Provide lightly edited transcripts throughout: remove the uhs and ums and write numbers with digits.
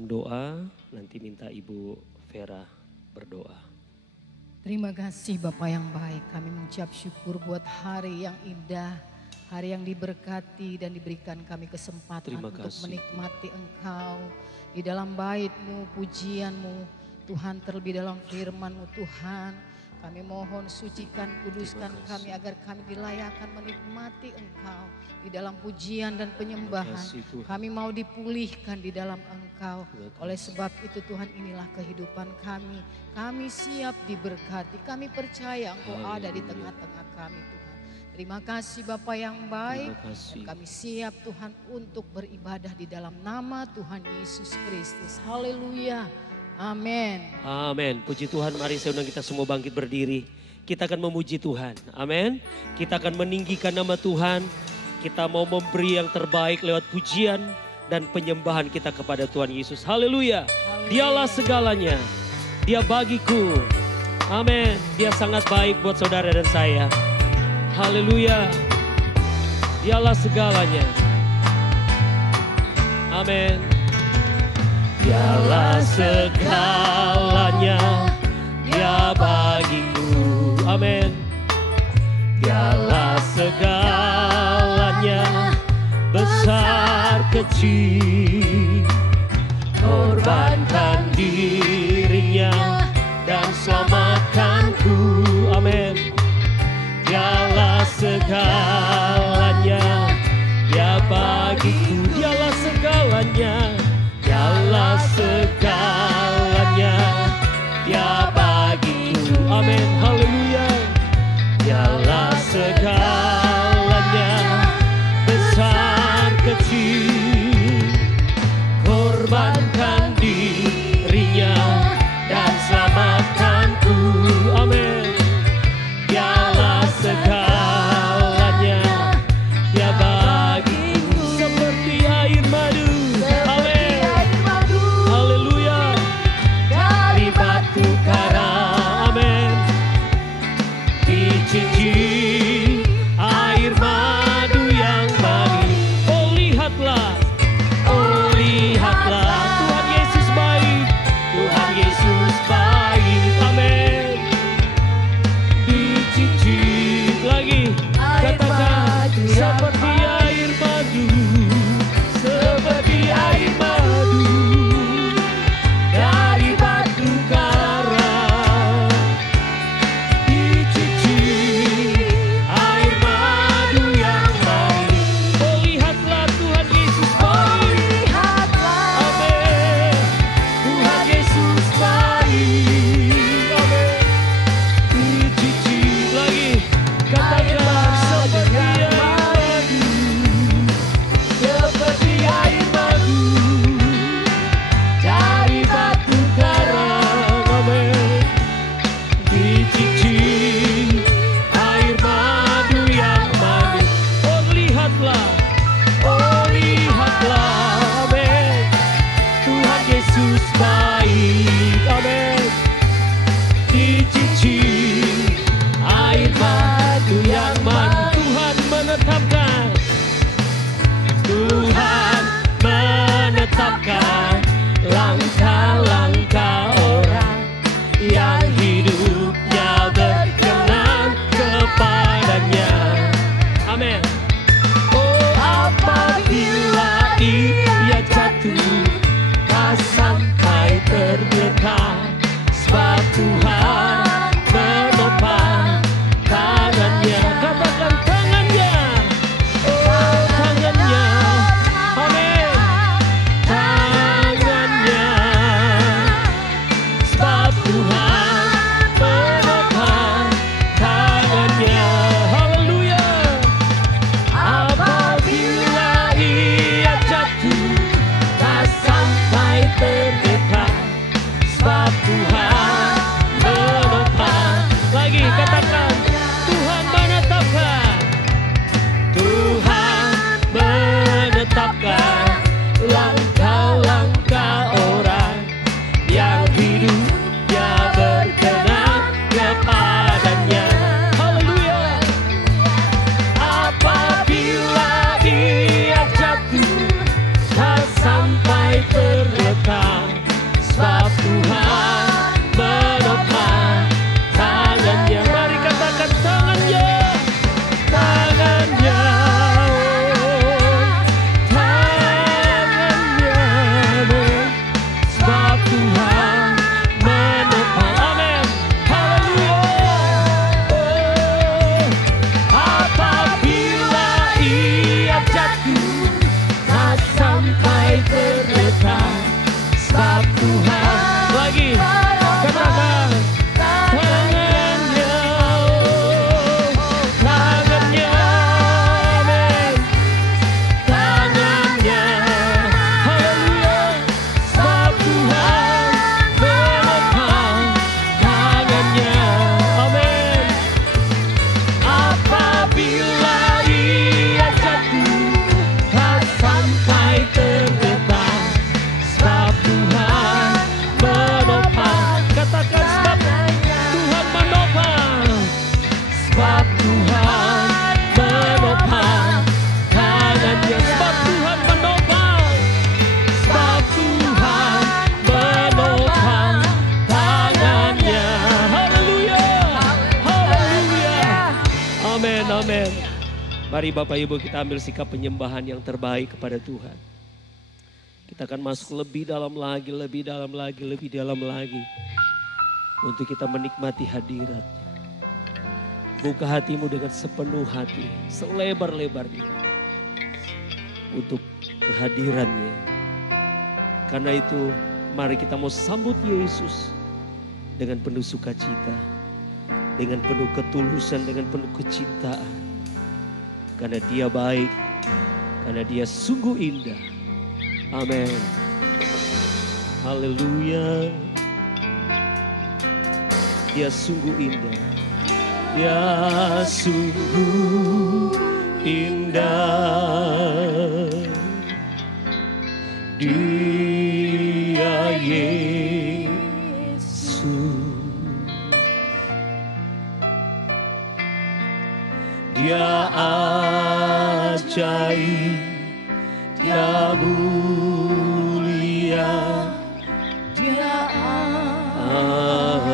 dalam doa, nanti minta Ibu Vera berdoa. Terima kasih Bapak yang baik, kami mengucap syukur buat hari yang indah, hari yang diberkati dan diberikan kami kesempatan untuk menikmati Engkau di dalam bait-Mu, pujian-Mu, Tuhan, terlebih dalam firman-Mu Tuhan. Kami mohon sucikan, kuduskan kami agar kami dilayakkan menikmati Engkau di dalam pujian dan penyembahan. Kami mau dipulihkan di dalam Engkau. Oleh sebab itu Tuhan, inilah kehidupan kami. Kami siap diberkati. Kami percaya Engkau ada di tengah-tengah kami Tuhan. Terima kasih Bapa yang baik. Dan kami siap Tuhan untuk beribadah di dalam nama Tuhan Yesus Kristus. Haleluya. Amin. Amin. Puji Tuhan, mari saya undang kita semua bangkit berdiri. Kita akan memuji Tuhan. Amin. Kita akan meninggikan nama Tuhan. Kita mau memberi yang terbaik lewat pujian dan penyembahan kita kepada Tuhan Yesus. Haleluya. Dialah segalanya. Dia bagiku. Amin. Dia sangat baik buat saudara dan saya. Haleluya. Dialah segalanya. Amin. Dialah segalanya, Dia bagiku, amin. Dialah segalanya, besar kecil, korbankan dirinya dan selamatkanku, amin. Dialah segalanya, Dia bagiku, dialah segalanya. Dialah segalanya, Dia bagiku, amin, haleluya. Dialah segalanya, besar kecil, korbankan dirinya dan selamatkanku, amin. Dialah segalanya, Dia bagiku, seperti air madu. Air madu yang manis. Oh lihatlah, Tuhan Yesus baik, Tuhan Yesus baik, amin. Dicicip lagi, katakan seperti air madu, seperti air madu dari batu karang. Tuhan menetapkan langkah-langkah orang yang hidupnya berkenan kepadanya. Amin. Oh apabila ia jatuh, tak sampai terdekat, sebab Tuhan menopang tangannya. Katakan tangannya. Oh tangannya. Amin. Tangannya. Sebab Tuhan menopang tangannya. Haleluya. Apabila ia jatuh, tak sampai terdekat, sebab Tuhan menopang. Lagi katakan, Tuhan menetapkan. Tuhan menetapkan langkah-langkah orang yang hidupnya berkenan kepadanya. Haleluya. Apabila ia jatuh, tak sampai terlekat, Mari Bapak Ibu kita ambil sikap penyembahan yang terbaik kepada Tuhan. Kita akan masuk lebih dalam lagi, lebih dalam lagi, lebih dalam lagi. Untuk kita menikmati hadirat-Nya. Buka hatimu dengan sepenuh hati, selebar-lebarnya. Untuk kehadiran-Nya. Karena itu mari kita mau sambut Yesus dengan penuh sukacita. Dengan penuh ketulusan, dengan penuh kecintaan. Karena Dia baik, karena Dia sungguh indah. Amin. Haleluya. Dia sungguh indah. Dia sungguh indah. Dia Yesus. Dia ajaib. Dia mulia, Dia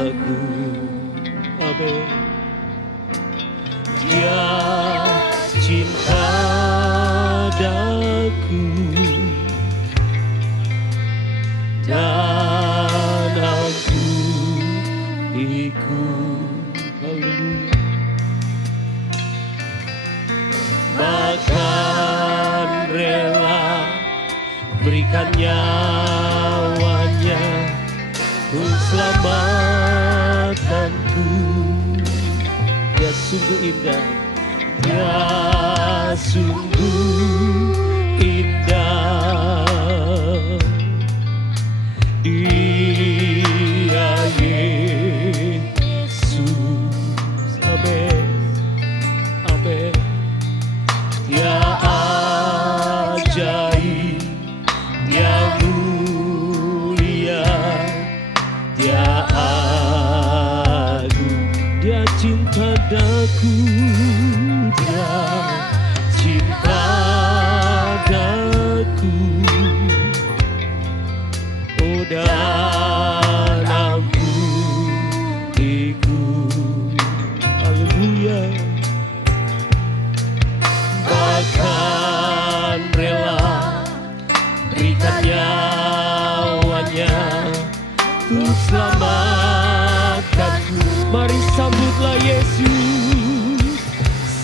agung, amin. Dia cinta daku dan aku ikut, haleluya. Bahkan rela berikan nyawanya untuk selamatkanku. Dia sungguh indah, Dia sungguh indah. Dia Yesus, amin, amin. Dia ajaib, Dia mulia, Dia agung, Dia cinta daku, Dia cinta daku. Oh dan aku ikut, haleluya. Bahkan rela berikan nyawanya untuk selamatkanku. Mari sambutlah Yesus,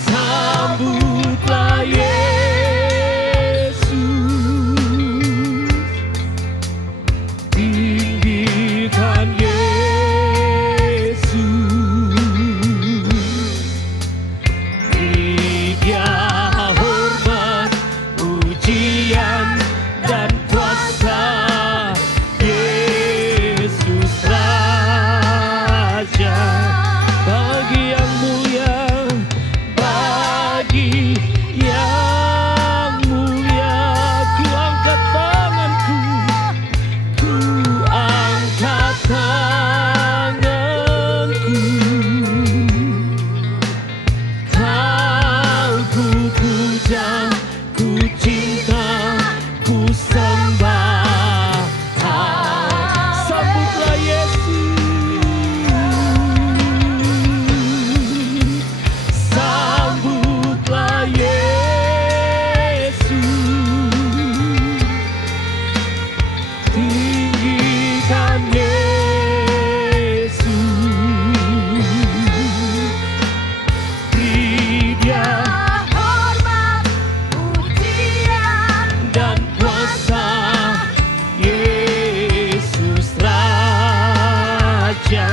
sambutlah Yesus, tinggikan Yesus, beri Dia hormat, pujian dan kuasa. Yesus Raja, bagi yang mulia, bagi yang mulia. Ku angkat tanganku, ku angkat tanganku. Kau ku puja, ku cinta, ku sembah. Sambutlah Yesus, sambutlah Yesus, tinggikan Yesus, beri Dia hormat, pujian dan kuasa. Yesus Raja,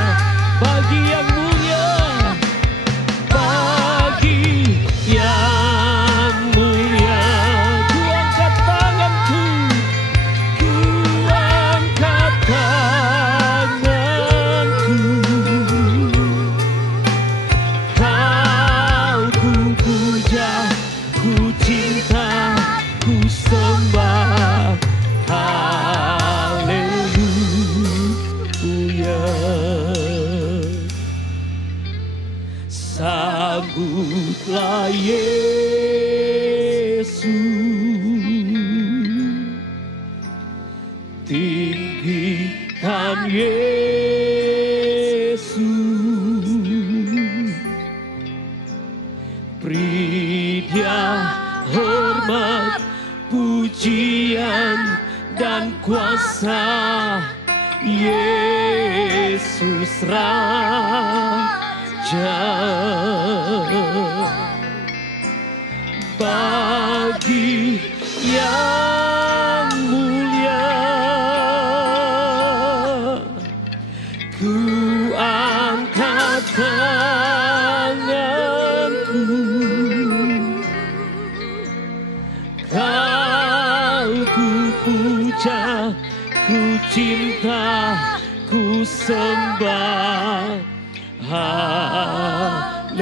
bagi yang mulia, bagi yang mulia. Ku angkat tanganku, ku angkat tanganku. Kau ku puja, ku cinta, ku sembah. Haleluya. Sambutlah Yesus, tinggikan Yesus, beri Dia kuasa Yesus Raja. Bagi yang mulia ku angkat tanganku, Kau ku puja, ku cinta, ku sembah. Haleluya.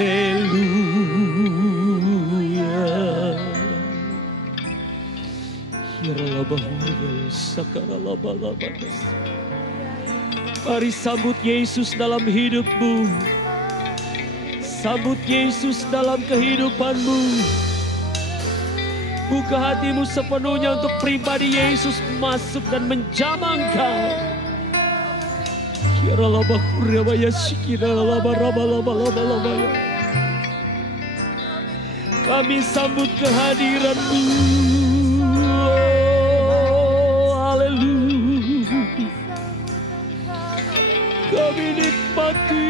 Mari sambut Yesus dalam hidupmu. Sambut Yesus dalam kehidupanmu. Buka hatimu sepenuhnya untuk pribadi Yesus masuk dan menjamah engkau. Kami sambut kehadiran-Mu. Haleluya. Kami nikmati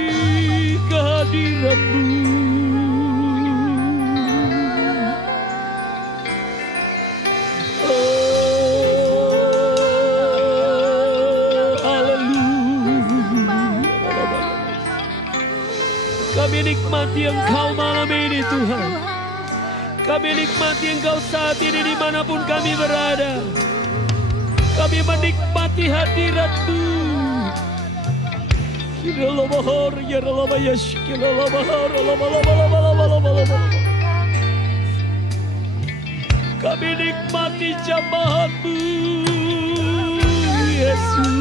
kehadiran-Mu. Kami nikmati Engkau malam ini Tuhan. Kami nikmati Engkau saat ini dimanapun kami berada. Kami menikmati hadirat-Mu. Kami nikmati jamahan-Mu, Yesus.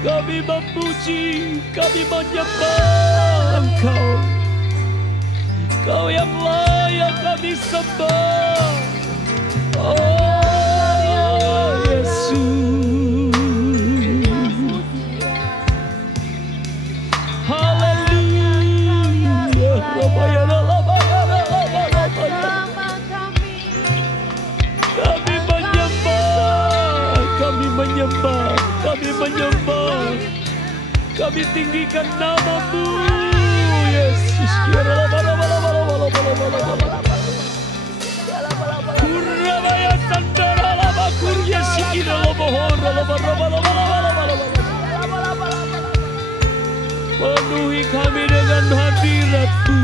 Kami memuji, kami menyembah Engkau. Kau yang layak kami sembah. Oh Yesus. Haleluya. Kami menyembah, kami menyembah, kami menyembah. Kami tinggikan nama-Mu, Yesus. Kurabaya sandara laba kurya sikina lobohor laba. Penuhi kami dengan hadirat-Mu.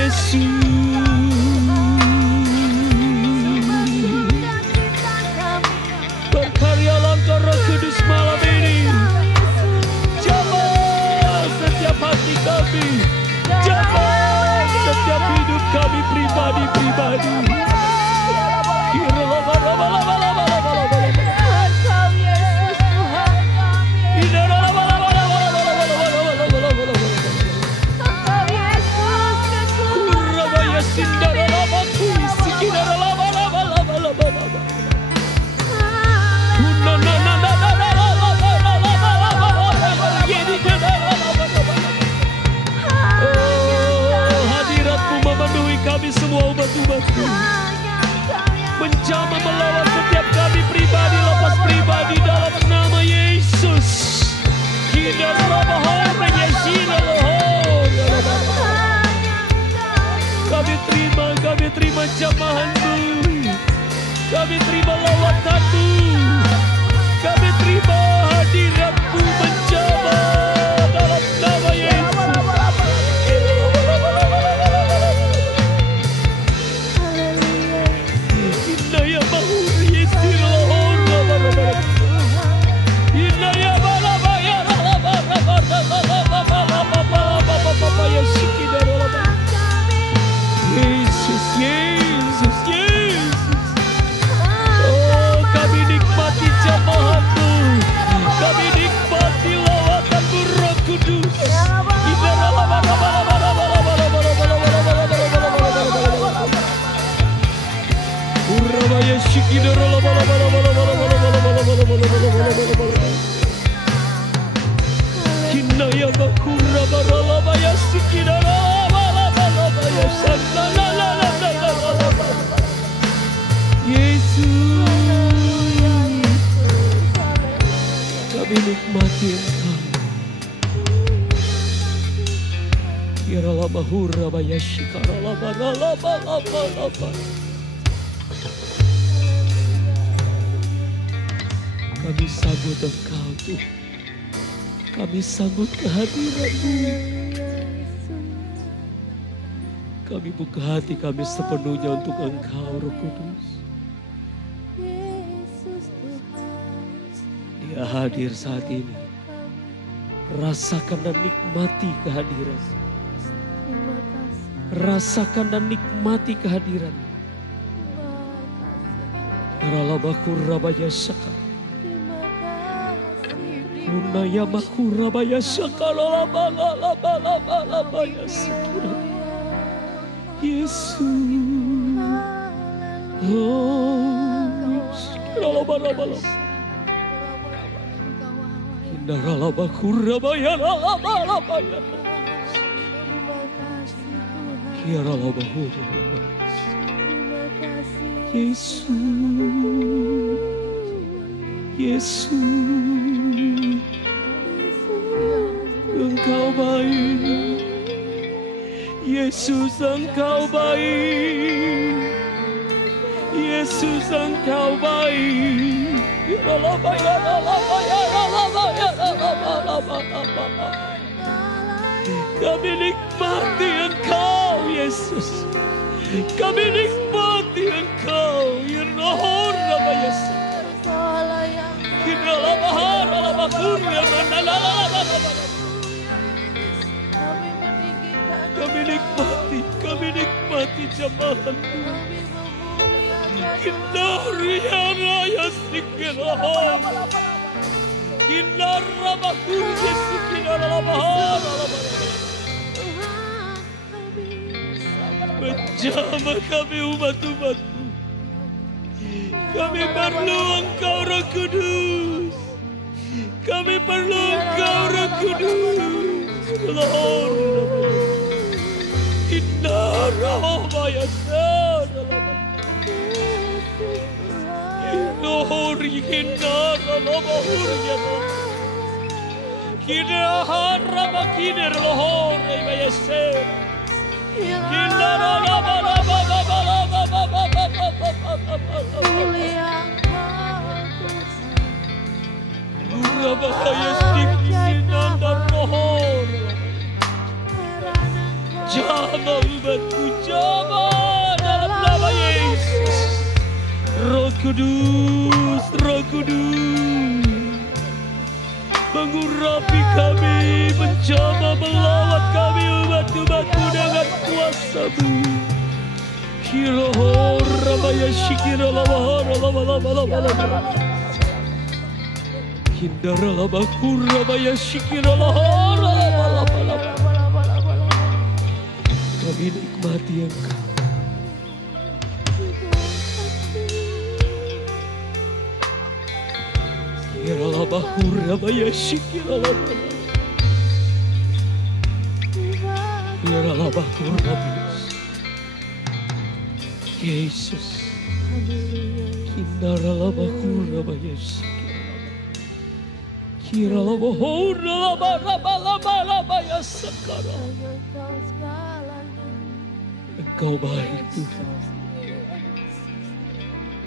Yesus. Berkaryalah Engkau Roh Kudus malam ini. Jamah setiap hati kami. Jamah setiap hidup kami pribadi-pribadi. Kami semua umat-umat-Mu menjamah melawat setiap kami pribadi, lepas pribadi dalam nama Yesus. Kami terima jamahan-Mu, kami terima lawatan-Mu, kami terima hadirat-Mu menjamah dalam nama Yesus. Yesus, Yesus, Yesus. Oh, kami nikmati jamahan-Mu, kami nikmati lawatan-Mu Roh Kudus. Kinaya bakura barala bayas Kami nikmati Engkau. Kami sambut Engkau Tuhan. Kami sambut kehadiran-Mu. Kami buka hati kami sepenuhnya untuk Engkau, Roh Kudus. Dia hadir saat ini. Rasakan dan nikmati kehadiran. Rasakan dan nikmati kehadiran. Ralabakurabaya Saka. Kunaya Makurabaya Saka. Ralabalabaya Saka. Yesus. Ralabalabala. Naralabakurabaya ralabalabaya. Kiralabahurabaya. Yesus. Yesus. Engkau baik. Yesus Engkau baik. Yesus Engkau baik. Kami nikmati Engkau Yesus. Kami nikmati Engkau. Kami nikmati jamahan-Mu. Kinariaraya sikirahon. Kinarabakurya sikiralabahon. Menjamah kami umat-umat-Mu. Kami perlu Engkau Roh Kudus. Kami perlu Engkau Roh Kudus. Lord. Kinarahobaya saralabah. Kinori kinaralabahurya. Kinarabakinirlohore bayaser. Jama umatku, jama dalam nama Yesus. Roh Kudus, Roh Kudus, mengurapi kami, menjama melawat kami umat-umat-Mu dengan kuasa-Mu. Kirohor rabaya shikira labahor labalabalabalabalabala. Hindara labakur rabaya shikira lahor labalabalabala. Kami nikmati Engkau. Kira labakur rabaya shikira labalabalabala. Kira labakur rabaya. Yesus, Kindaralabakurabaya Sikira, Kiralabahuralabalabaya Sakara. Engkau baik Tuhan,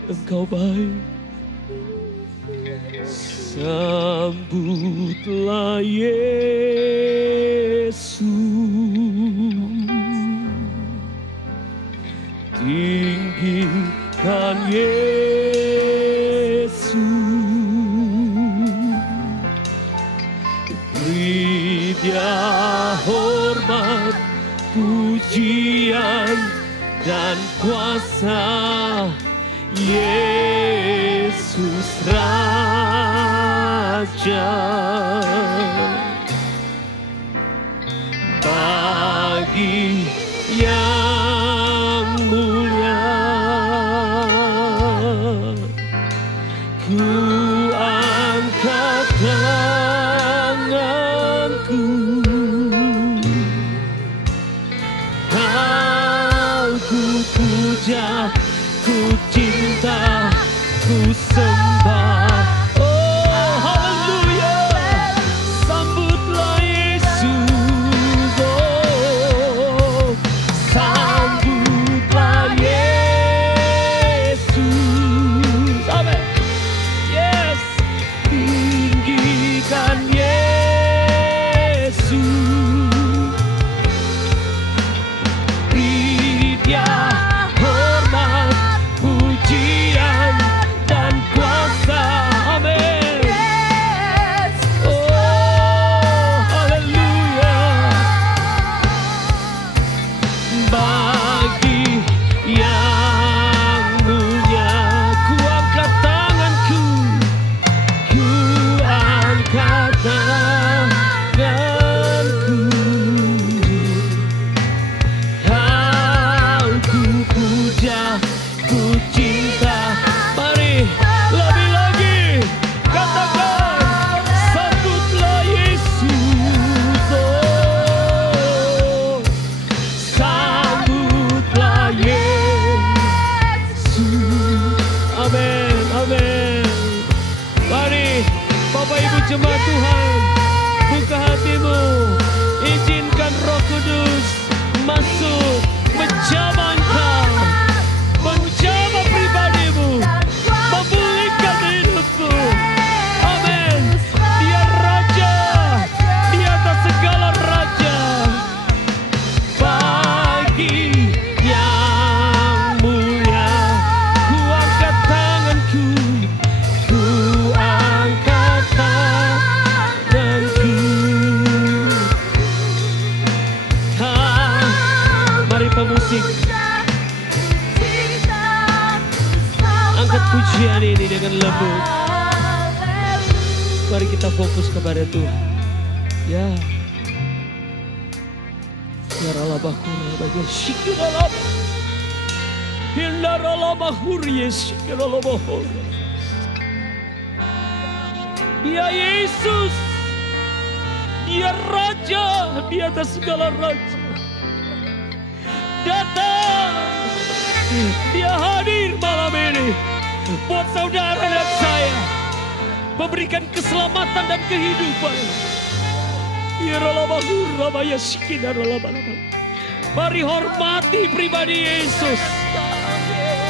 Engkau baik. Sambutlah Yesus, tinggikan Yesus, beri Dia hormat, pujian dan kuasa. Yesus Raja, bagi yang mulia, ku angkat tanganku puja, ku cinta, ku sembah. Oh haleluya, sambutlah Yesus. Oh sambutlah Yesus. Amin. Yes, tinggikan Yesus. Beri Dia hormat, pujian dan kuasa. Amin. Oh haleluya. Bagi yang mulia, ku angkat tanganku, ku angkat tanganku. Ku puja, ku cinta. Mari lebih lagi katakan, sambutlah Yesus. Oh sambutlah Yesus. Amin, amin. Mari Bapak Ibu jemaat Tuhan, buka hatimu, izinkan Roh Kudus masuk menjamah engkau, menjamah pribadimu, memulihkan hidupmu. Amin. Dia Raja di atas segala raja. Bagi yang mulia, ku angkat tanganku, ku angkat tanganku. Mari pemusik, angkat pujian ini dengan lembut. Mari kita fokus kepada Tuhan. Ya. Yaralabakura bagi shikiralab. Hindaralabahur yeshikiralabahur. Dia Yesus. Dia Raja di atas segala raja. Datang, Dia hadir malam ini buat saudara dan saya, memberikan keselamatan dan kehidupan. Mari hormati pribadi Yesus,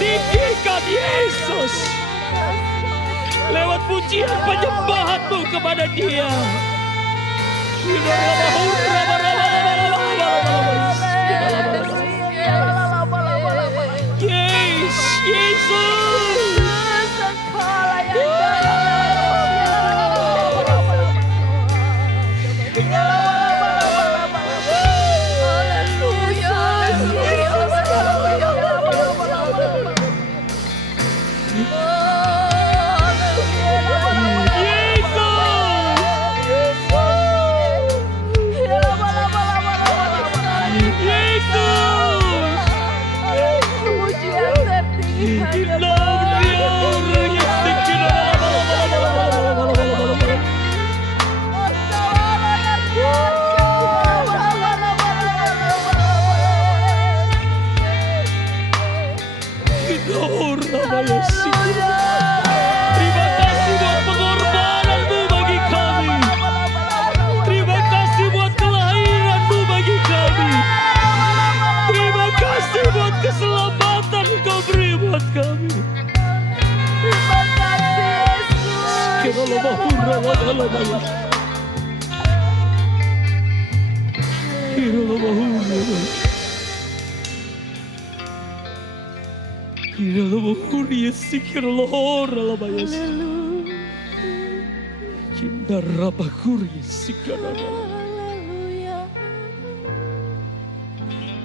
tinggikan Yesus lewat pujian penyembahanmu kepada Dia. Yes, Yesus. Terima kasih buat pengorbananmu bagi kami. Terima kasih buat kelahiranmu bagi kami. Terima kasih buat keselamatan Kau beri buat kami. Terima kasih Yesus.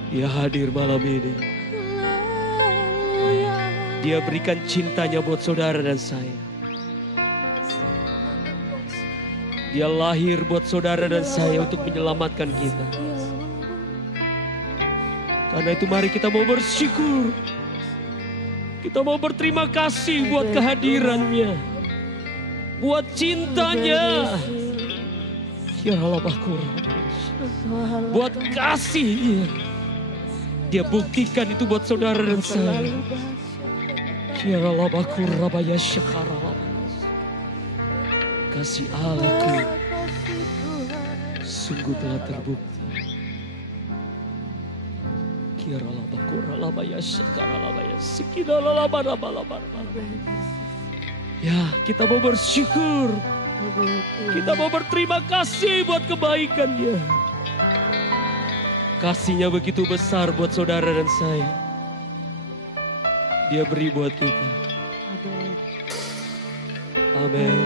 Dia hadir malam ini. Dia berikan cintanya buat saudara dan saya. Dia lahir buat saudara dan saya untuk menyelamatkan kita. Karena itu mari kita mau bersyukur. Kita mau berterima kasih buat kehadirannya, buat cintanya, ya Allah, buat kasihnya. Dia buktikan itu buat saudara dan saya. Kasih Allahku sungguh telah terbukti. Ya, kita mau bersyukur. Kita mau berterima kasih buat kebaikannya. Kasihnya begitu besar buat saudara dan saya. Dia beri buat kita. Amin.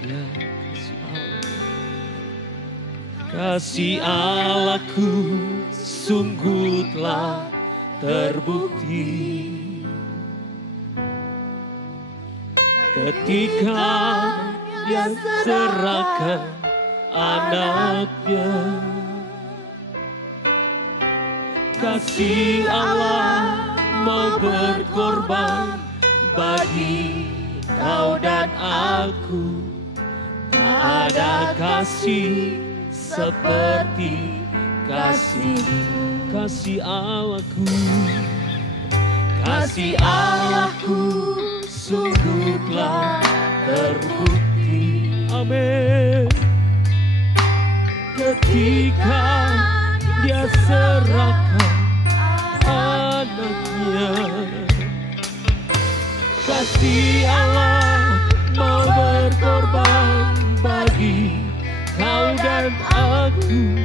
Ya, kasih Allah. Kasih Allahku sungguh telah terbukti. Ketika Dia serahkan anaknya. Kasih Allah mau berkorban bagi kau dan aku. Tak ada kasih seperti kasih-Mu. Kasih Allahku, kasih Allahku sungguh telah terbukti. Amin. Ketika Dia serahkan anaknya. Kasih Allah mau berkorban bagi kau dan aku.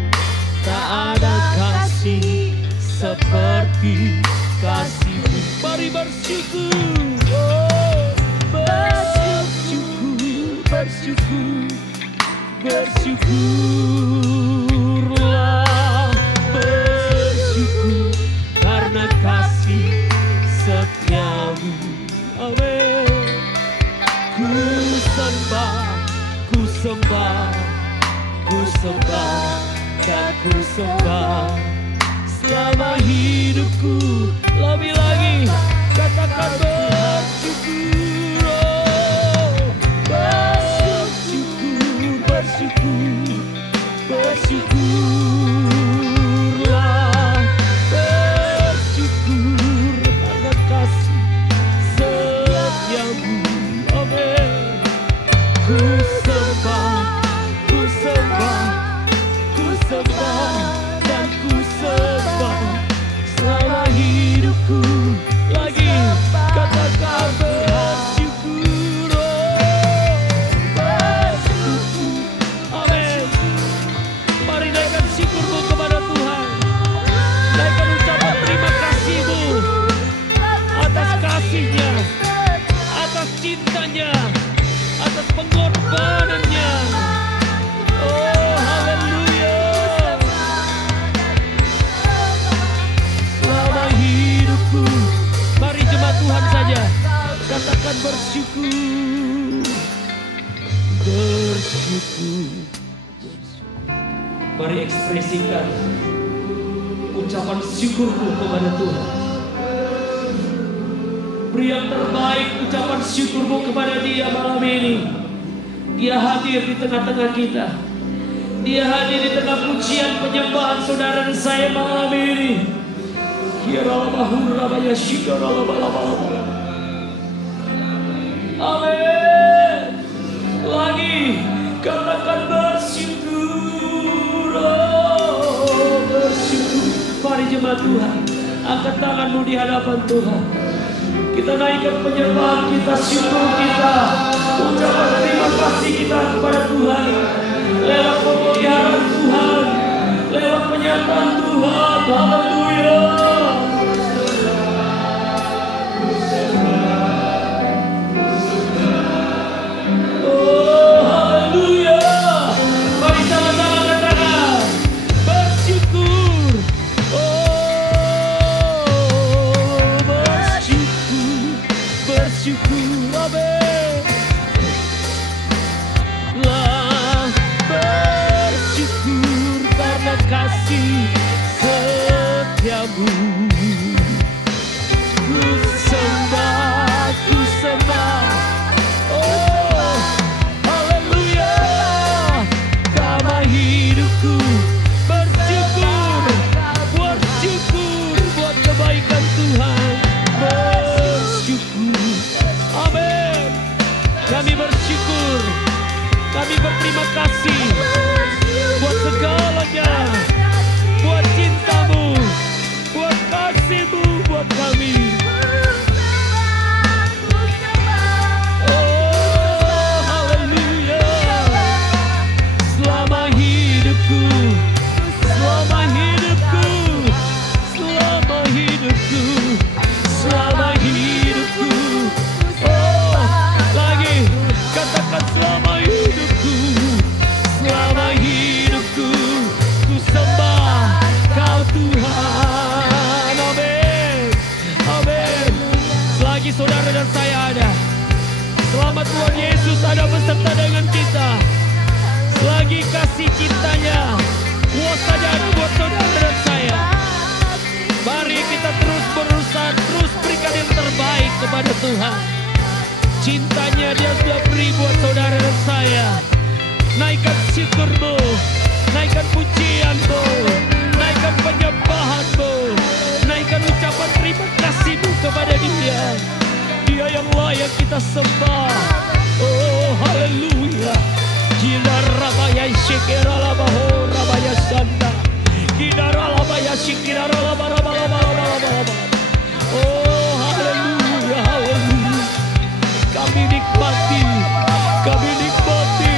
Tak ada kasih seperti kasih-Mu. Mari bersyukur. Bersyukur, bersyukurlah, bersyukur karena kasih setia-Mu. Amin. Ku sembah, ku sembah, ku sembah dan ku sembah selama hidupku. Lebih lagi katakan bersyukur. Bersyukurlah, bersyukur karena kasih setia-Mu. Amin. Ku sembah, ku sembah, ku sembah dan ku sembah selama hidupku. Lagi katakan bersyukur. Syukurmu kepada Tuhan. Naikkan ucapan terima kasih-Mu atas kasih-Nya, atas cintanya, atas pengorbanannya. Oh, haleluya. Selama hidupku, mari jemaat Tuhan saja katakan bersyukur. Bersyukur. Mari ekspresikan ucapan syukurku kepada Tuhan. Beri yang terbaik ucapan syukurmu kepada Dia malam ini. Dia hadir di tengah-tengah kita. Dia hadir di tengah pujian penyembahan saudara dan saya malam ini. Amin. Lagi katakan bersyukur. Bersyukur. Mari jemaat Tuhan, angkat tanganmu di hadapan Tuhan. Kita naikkan penyembahan kita, syukur kita, ucapan terima kasih kita kepada Tuhan. Lewat pemeliharaan Tuhan, lewat penyertaan Tuhan. Haleluya. Bersyukur karena kasih setiamu. kasih, buat segalanya, buat cintamu, buat kasihmu buat kami. Oh, haleluya. Selama hidupku, selama hidupku, selama hidupku, selama hidupku. Oh, lagi katakan selama hidupku, selama hidupku, ku sembah Kau Tuhan. Amin, amin. Selagi saudara dan saya ada, selama Tuhan Yesus ada beserta dengan kita, selagi kasih cintanya kuasanya ada buat saudara dan saya, mari kita terus berusaha, terus berikan yang terbaik kepada Tuhan. Cintanya Dia sudah beri buat saudara dan saya. Naikkan syukurmu, naikkan pujianmu, naikkan penyembahanmu, naikkan ucapan terima kasihmu kepada Dia. Dia yang layak kita sembah. Oh, haleluya. Kila rabaya shikira labaho rabaya sanda. Kidara labaya shikira rabaya rabaya. Oh, haleluya, haleluya. Kami nikmati, kami nikmati,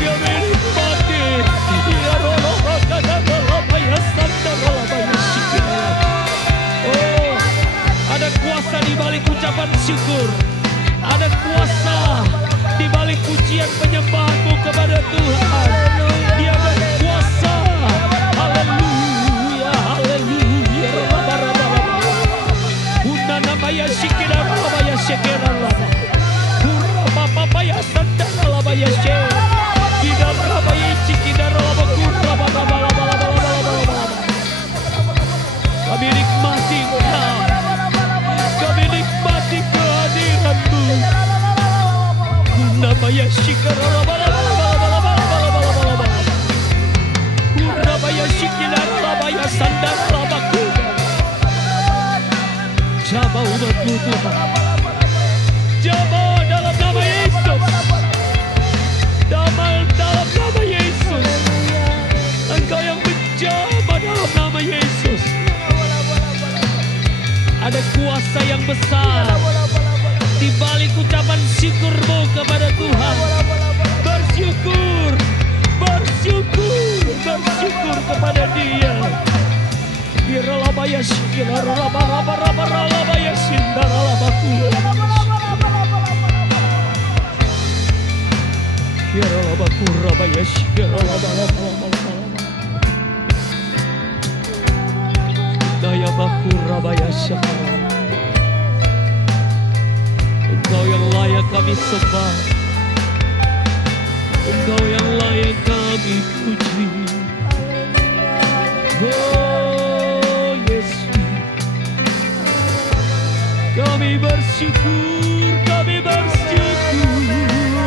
kami nikmati. Ya Allah, rabaya sanda rabaya shikira. Oh, ada kuasa di balik ucapan syukur, ada kuasa di balik pujian penyembahanmu kepada Tuhan. Dia berkuasa. Haleluya, haleluya. Una namanya shikira rabaya shikira rabaya. Pura papa ya sanda rabaya shikira. Kita rabaya shikira rabaya. Kami nikmati Engkau, kami nikmati kehadiran-Mu. Namanya shikara rabaya. Rabaya shikira rabaya sanda rabaku. Jamah umat-Mu Tuhan, jamah dalam nama Yesus, damai dalam nama Yesus. Engkau yang menjamah dalam nama Yesus. Ada kuasa yang besar di balik ucapan syukurmu kepada Tuhan. Bersyukur, bersyukur, bersyukur kepada Dia. Kiralabaya shikira rabaya shindara labaku. Kiralabaku rabaya shikira rabaya. Daya baku rabaya shikira. Engkau yang layak kami sembah, Engkau yang layak kami puji. Oh Yesus, kami bersyukur, kami bersyukur.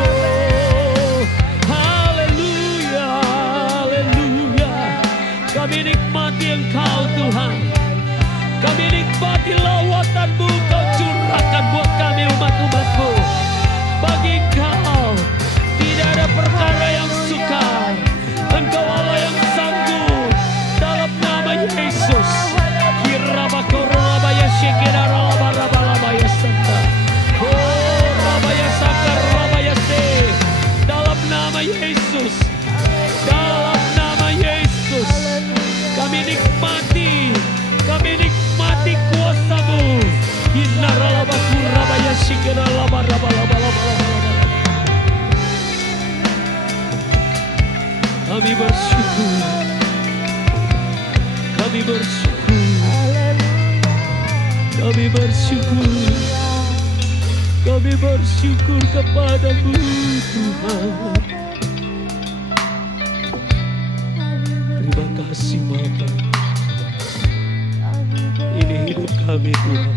Oh, haleluya, haleluya. Kami nikmati Engkau Tuhan, kami nikmati lawatan-Mu Kau curahkan buat kami umat-umat-Mu. Bagi Engkau tidak ada perkara yang sukar. Engkau Allah yang sanggup dalam nama Yesus. Kirabako rabaya shikira rabaya santa. Oh rabaya sakar rabaya se. Dalam nama Yesus, dalam nama Yesus, kami nikmati, kami nikmati kuasa-Mu. Inaralabaku rabaya shikira rabaya. Kami bersyukur, kami bersyukur, kami bersyukur, kami bersyukur kepada-Mu Tuhan. Terima kasih Bapa. Ini hidup kami Tuhan,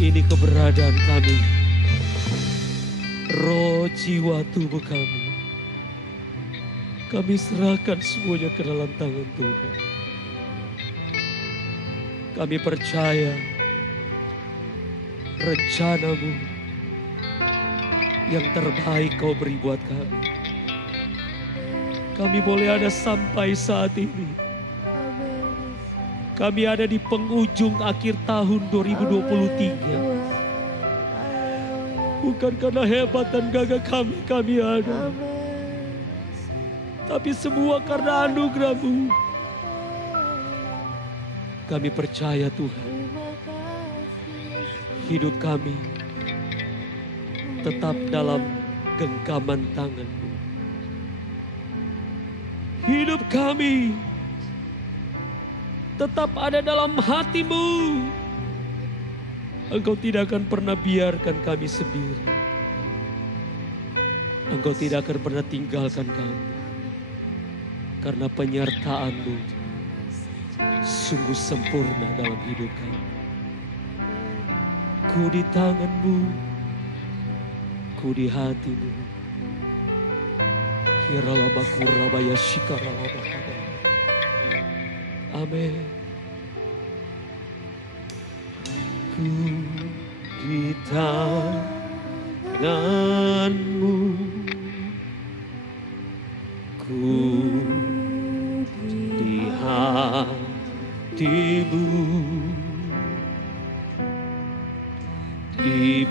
ini keberadaan kami, roh jiwa tubuh kami. Kami serahkan semuanya ke dalam tangan Tuhan. Kami percaya rencana-Mu Yang terbaik Kau beri buat kami. Kami boleh ada sampai saat ini. Kami ada di penghujung akhir tahun 2023. Bukan karena hebat dan gagah kami ada. Tapi semua karena anugerah-Mu. Kami percaya Tuhan. Hidup kami tetap dalam genggaman tangan-Mu. Hidup kami tetap ada dalam hati-Mu. Engkau tidak akan pernah biarkan kami sendiri. Engkau tidak akan pernah tinggalkan kami. Karena penyertaan-Mu sungguh sempurna dalam hidup kami. Ku di tangan-Mu, ku di hati-Mu. Kiralabakurabaya shikaralabahada. Amin. Ku di tangan-Mu, ku di hati-Mu, di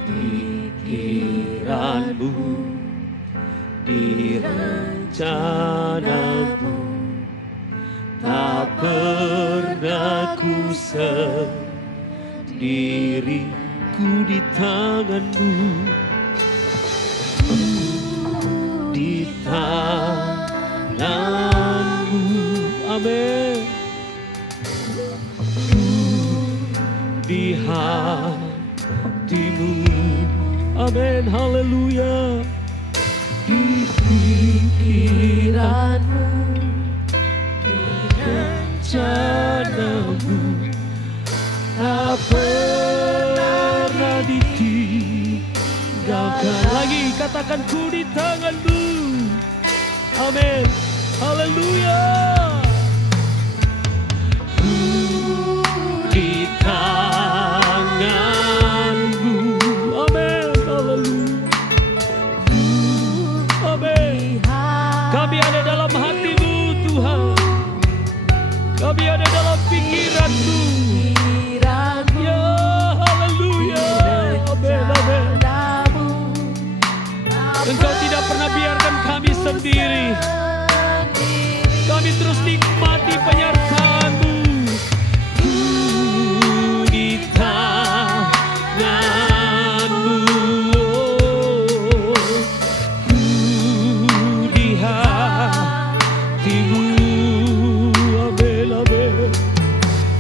pikiran-Mu, di rencana-Mu. Tak pernah ku diriku di tangan-Mu, di tangan-Mu. Amin. Di hati-Mu. Amin. Haleluya. Di pikiran-Mu, di rencana-Mu. Tak pernah ditinggalkan. Lagi katakan ku di tangan-Mu. Amin. Haleluya. Ku di tangan-Mu. Amin. Haleluya. Amin. Kami ada dalam hati-Mu Tuhan. Kami ada dalam pikiran-Mu. Engkau tidak pernah biarkan kami sendiri. Kami terus nikmati penyertaan-Mu. Ku di tangan-Mu, ku di hati-Mu. Amin, amin.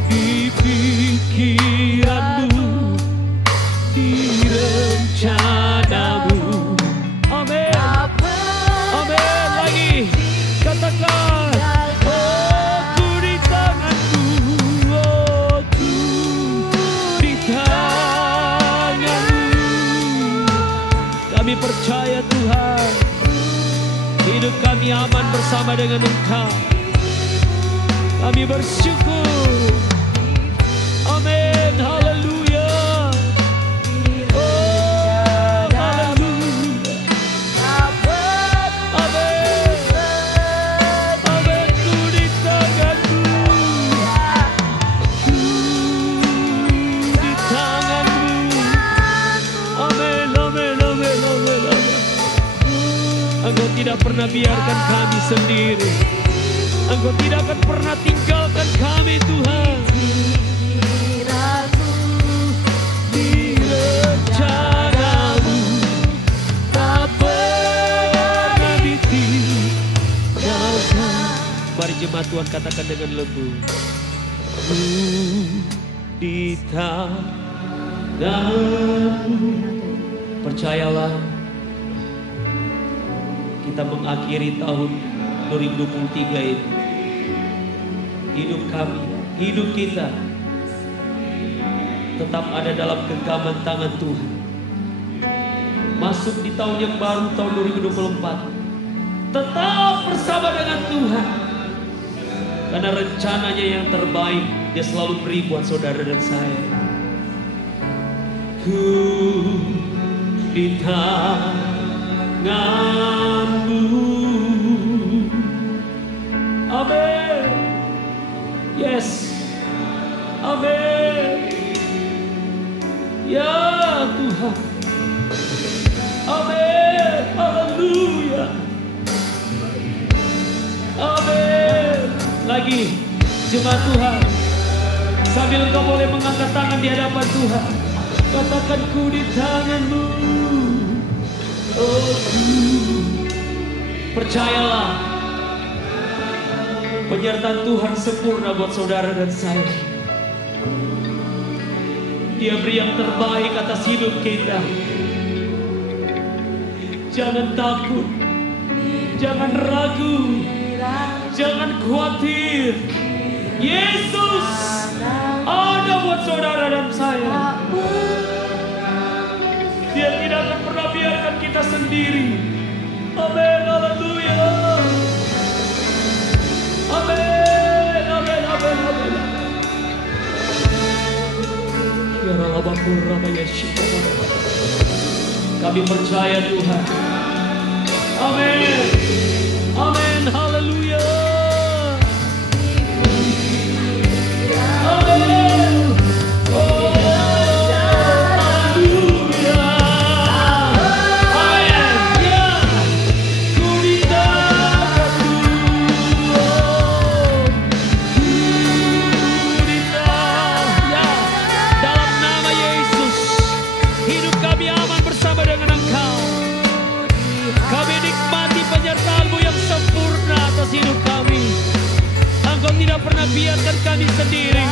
Di pikiran-Mu, di rencana-Mu. Katakan, oh ku di tangan-Mu, oh ku di tangan-Mu. Kami percaya Tuhan, hidup kami aman bersama dengan Engkau. Kami bersyukur. Amin, haleluya. Oh, haleluya. Amin. Engkau tidak pernah biarkan kami sendiri. Engkau tidak akan pernah tinggalkan kami Tuhan. Di rencana-Mu tak pernah ditinggalkan. Mari jemaat Tuhan katakan dengan lembut. Ku di tangan-Mu. Percayalah, kita mengakhiri tahun 2023 ini. Hidup kami, hidup kita tetap ada dalam genggaman tangan Tuhan. Masuk di tahun yang baru, tahun 2024. Tetap bersama dengan Tuhan. Karena rencananya yang terbaik Dia selalu beri buat saudara dan saya. Ku di tangan tanganmu. Amin. Yes. Amin. Ya Tuhan. Amin. Haleluya. Amin. Lagi jemaat Tuhan, sambil engkau boleh mengangkat tangan di hadapan Tuhan, katakan ku di tanganmu. Oh, percayalah, penyertaan Tuhan sempurna buat saudara dan saya. Dia beri yang terbaik atas hidup kita. Jangan takut, jangan ragu, jangan khawatir. Yesus ada buat saudara dan saya. Dia tidak akan pernah biarkan kita sendiri. Amin, haleluya. Amin, amin, amin, amin. Kami percaya Tuhan. Amin. Amin. Haleluya. Amin. Oh, haleluya. Amin. Ya. Ku di tanganmu. Ku di tangan. Ya. Dalam nama Yesus, hidup kami aman bersama dengan Engkau. Kami nikmati penyertaan-Mu yang sempurna atas hidup kami. Engkau tidak pernah biarkan kami sendiri.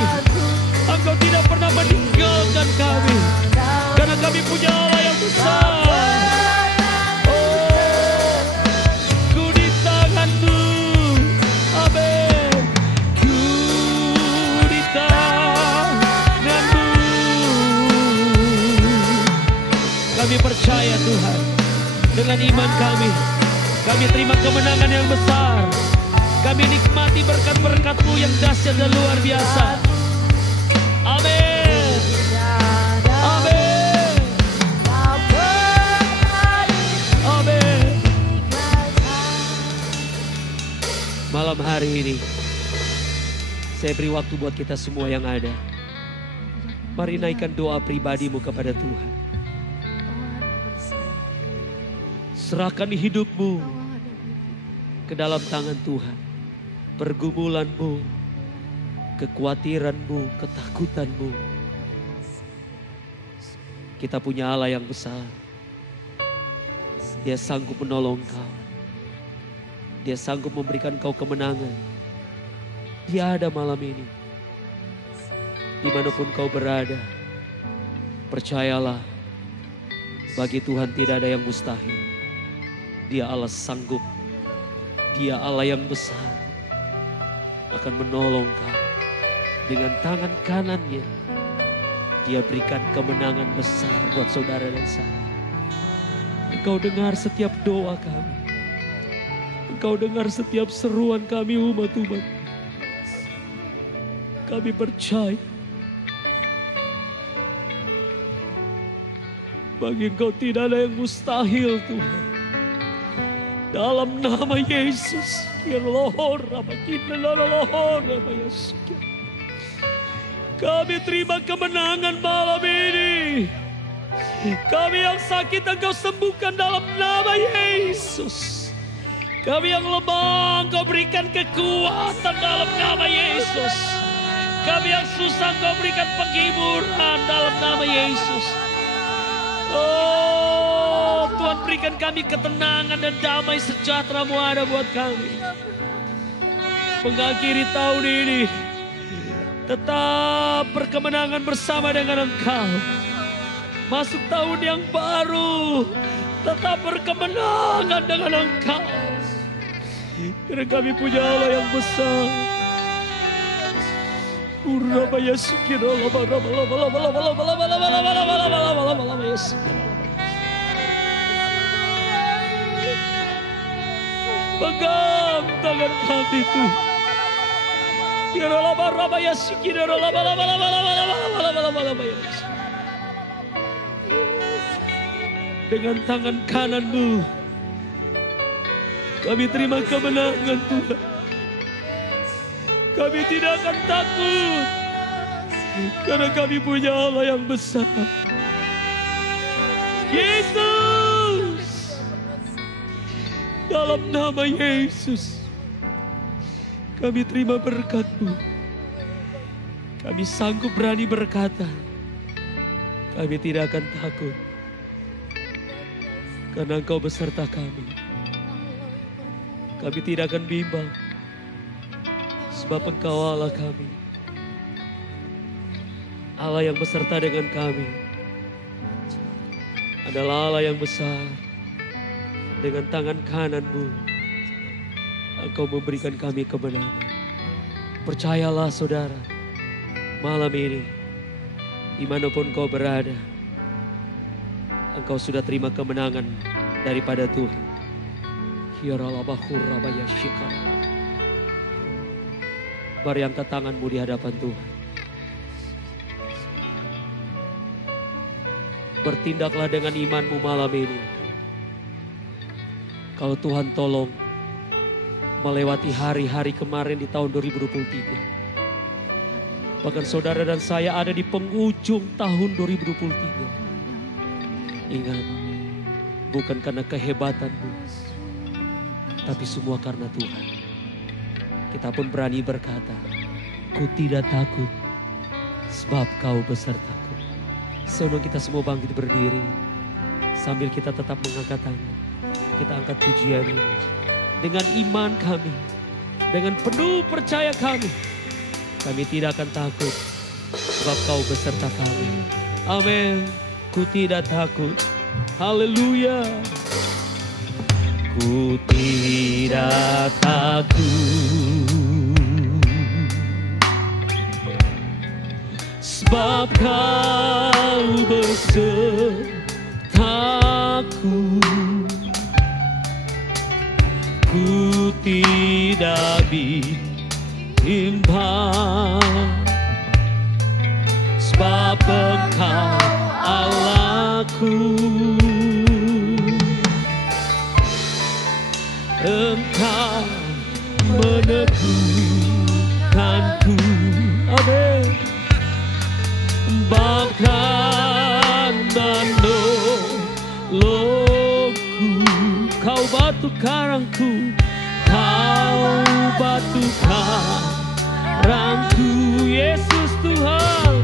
Engkau tidak pernah meninggalkan kami. Karena kami punya Allah yang besar. Oh, ku di tangan-Mu. Amin. Ku di tangan-Mu. Kami percaya Tuhan. Dengan iman kami terima kemenangan yang besar. Kami nikmati berkat-berkat-Mu yang dahsyat dan luar biasa. Amin. Amin. Amin. Malam hari ini, saya beri waktu buat kita semua yang ada. Mari naikkan doa pribadimu kepada Tuhan. Serahkan hidupmu ke dalam tangan Tuhan. Pergumulanmu, kekhawatiranmu, ketakutanmu. Kita punya Allah yang besar. Dia sanggup menolong kau. Dia sanggup memberikan kau kemenangan. Dia ada malam ini. Dimanapun kau berada, percayalah, bagi Tuhan tidak ada yang mustahil. Dia Allah sanggup. Dia Allah yang besar. Akan menolong kau. Dengan tangan kanannya. Dia berikan kemenangan besar buat saudara dan saya. Engkau dengar setiap doa kami. Engkau dengar setiap seruan kami umat-umat. Kami percaya. Bagi Engkau tidak ada yang mustahil Tuhan. Dalam nama Yesus, kami terima kemenangan malam ini. Kami yang sakit Engkau sembuhkan dalam nama Yesus. Kami yang lemah Engkau berikan kekuatan dalam nama Yesus. Kami yang susah Engkau berikan penghiburan dalam nama Yesus. Oh, Tuhan berikan kami ketenangan dan damai sejahtera-Mu ada buat kami. Mengakhiri tahun ini, tetap berkemenangan bersama dengan Engkau. Masuk tahun yang baru, tetap berkemenangan dengan Engkau. Karena kami punya Allah yang besar. Urabaya sikira lama lama lama lama lama lama lama lama lama lama lama lama lama ya sikira. Pegang tangan kami itu. Kira lama lama ya sikira lama lama lama lama lama lama lama ya. Dengan tangan kananmu Kami terima kemenangan Tuhan. Kami tidak akan takut. Karena kami punya Allah yang besar. Yesus. Dalam nama Yesus. Kami terima berkat-Mu. Kami sanggup berani berkata, kami tidak akan takut. Karena Engkau beserta kami. Kami tidak akan bimbang. Sebab Engkau Allah kami. Allah yang beserta dengan kami. Adalah Allah yang besar. Dengan tangan kanan-Mu. Engkau memberikan kami kemenangan. Percayalah saudara. Malam ini. Dimanapun kau berada. Engkau sudah terima kemenangan daripada Tuhan. Mari angkat tanganmu di hadapan Tuhan. Bertindaklah dengan imanmu malam ini. Kalau Tuhan tolong melewati hari-hari kemarin di tahun 2023. Bahkan saudara dan saya ada di penghujung tahun 2023. Ingat, bukan karena kehebatanmu, tapi semua karena Tuhan. Kita pun berani berkata, ku tidak takut, sebab Kau besertaku. Sebelum kita semua bangkit berdiri, sambil kita tetap mengangkat tangan, kita angkat pujian ini. Dengan iman kami, dengan penuh percaya kami tidak akan takut, sebab Kau beserta kami. Amin. Ku tidak takut. Haleluya. Ku tidak takut, sebab Kau besertaku. Ku tidak bimbang, sebab Engkau Allahku. Engkau meneguhkanku. Amin. Bahkan menolongku. Kau batu karangku. Kau batu karangku. Yesus Tuhan.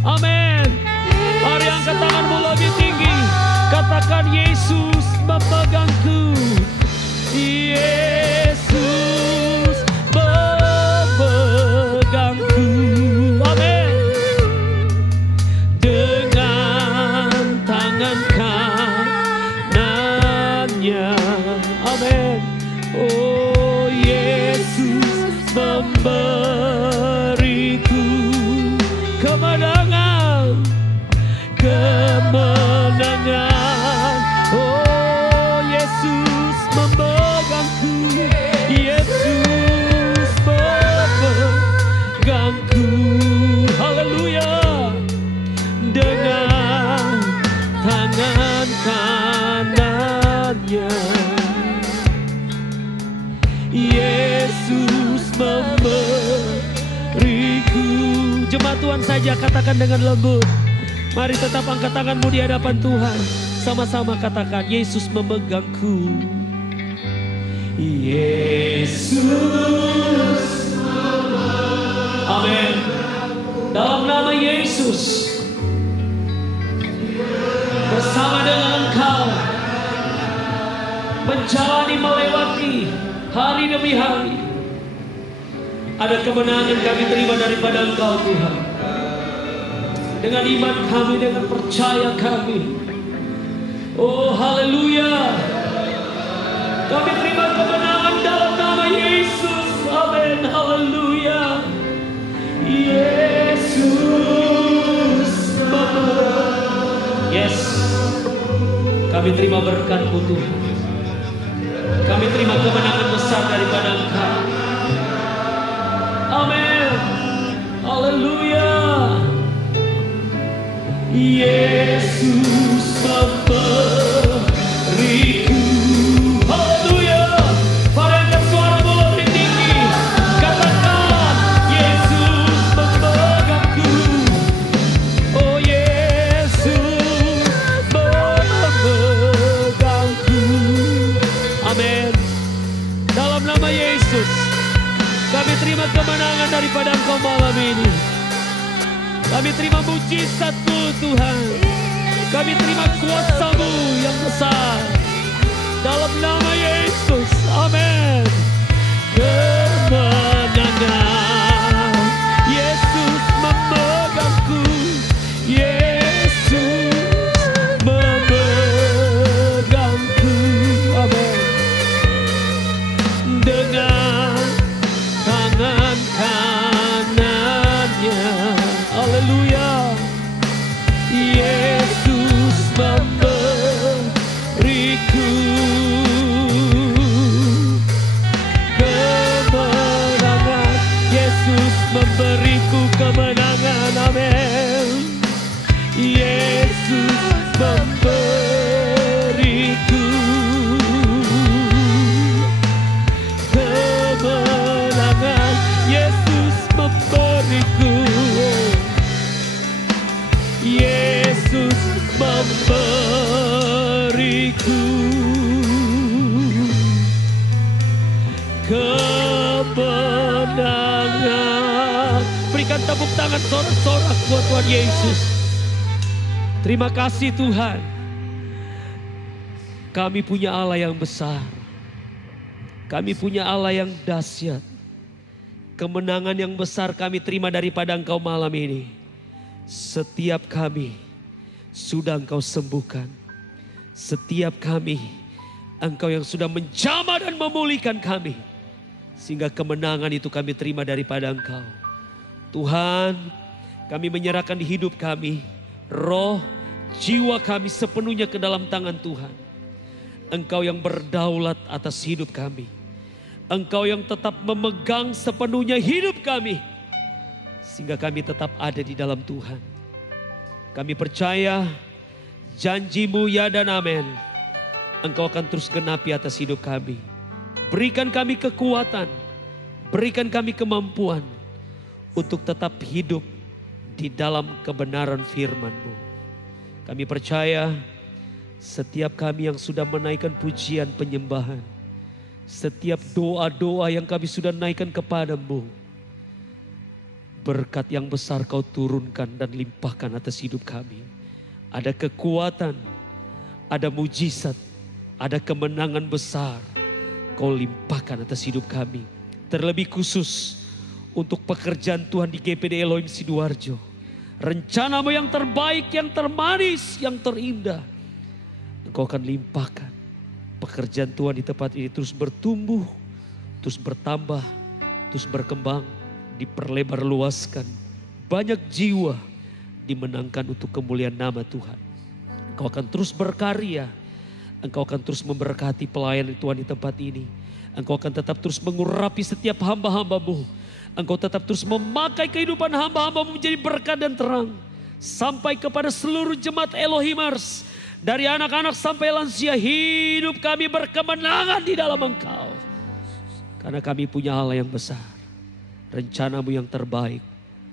Amin. Mari angkat tanganmu lebih tinggi. Katakan Yesus memegangku. Yesus memegangku. Amin. Dengan tangan kanannya. Amin. Oh Yesus memberiku kemenangan. Kemenangan. Oh Yesus memegangku. Yesus memegangku. Haleluya. Dengan tangan kanannya. Yesus memberiku. Jemaat Tuhan saja katakan dengan lembut. Mari tetap angkat tanganmu di hadapan Tuhan. Sama-sama katakan, Yesus memegangku. Yesus. Amin. Dalam nama Yesus. Bersama dengan Engkau. Menjalani melewati hari demi hari. Ada kemenangan kami terima daripada Engkau Tuhan. Dengan iman kami, dengan percaya kami. Oh haleluya. Kami terima kemenangan dalam nama Yesus. Amin. Haleluya. Yesus. Yes. Kami terima berkat-Mu Tuhan. Kami terima kemenangan besar daripada Engkau. Amin. Haleluya. Yesus memberiku. Haleluya. Kami terima mujizat-Mu Tuhan. Kami terima kuasa-Mu yang besar. Dalam nama Yesus, amin. Kemenangan, Yesus memegangku. Yesus memegangku, amin. Dengan tangan kanannya, haleluya. Yesus memberiku kemenangan. Yesus memberiku kemenangan, amin. Yesus memberiku kemenangan. Yesus memberiku. Yesus memberiku kemenangan. Berikan tepuk tangan sorak-sorak buat Tuhan Yesus. Terima kasih Tuhan. Kami punya Allah yang besar. Kami punya Allah yang dahsyat. Kemenangan yang besar kami terima daripada Engkau malam ini. Setiap kami sudah Engkau sembuhkan. Setiap kami Engkau yang sudah menjamah dan memulihkan kami. Sehingga kemenangan itu kami terima daripada Engkau. Tuhan, kami menyerahkan hidup kami, roh, jiwa kami sepenuhnya ke dalam tangan Tuhan. Engkau yang berdaulat atas hidup kami. Engkau yang tetap memegang sepenuhnya hidup kami. Sehingga kami tetap ada di dalam Tuhan. Kami percaya janji-Mu ya dan amin. Engkau akan terus genapi atas hidup kami. Berikan kami kekuatan. Berikan kami kemampuan. Untuk tetap hidup di dalam kebenaran firman-Mu. Kami percaya setiap kami yang sudah menaikkan pujian penyembahan. Setiap doa-doa yang kami sudah naikkan kepada-Mu. Berkat yang besar Kau turunkan dan limpahkan atas hidup kami. Ada kekuatan, ada mujizat, ada kemenangan besar. Kau limpahkan atas hidup kami. Terlebih khusus untuk pekerjaan Tuhan di GPD Elohim Sidoarjo. Rencana-Mu yang terbaik, yang termanis, yang terindah. Engkau akan limpahkan. Pekerjaan Tuhan di tempat ini terus bertumbuh, terus bertambah, terus berkembang. Diperlebar luaskan, banyak jiwa dimenangkan untuk kemuliaan nama Tuhan. Engkau akan terus berkarya, Engkau akan terus memberkati pelayan Tuhan di tempat ini. Engkau akan tetap terus mengurapi setiap hamba-hamba-Mu. Engkau tetap terus memakai kehidupan hamba-hamba-Mu menjadi berkat dan terang. Sampai kepada seluruh jemaat Elohimers. Dari anak-anak sampai lansia, hidup kami berkemenangan di dalam Engkau. Karena kami punya Allah yang besar. Rencana-Mu yang terbaik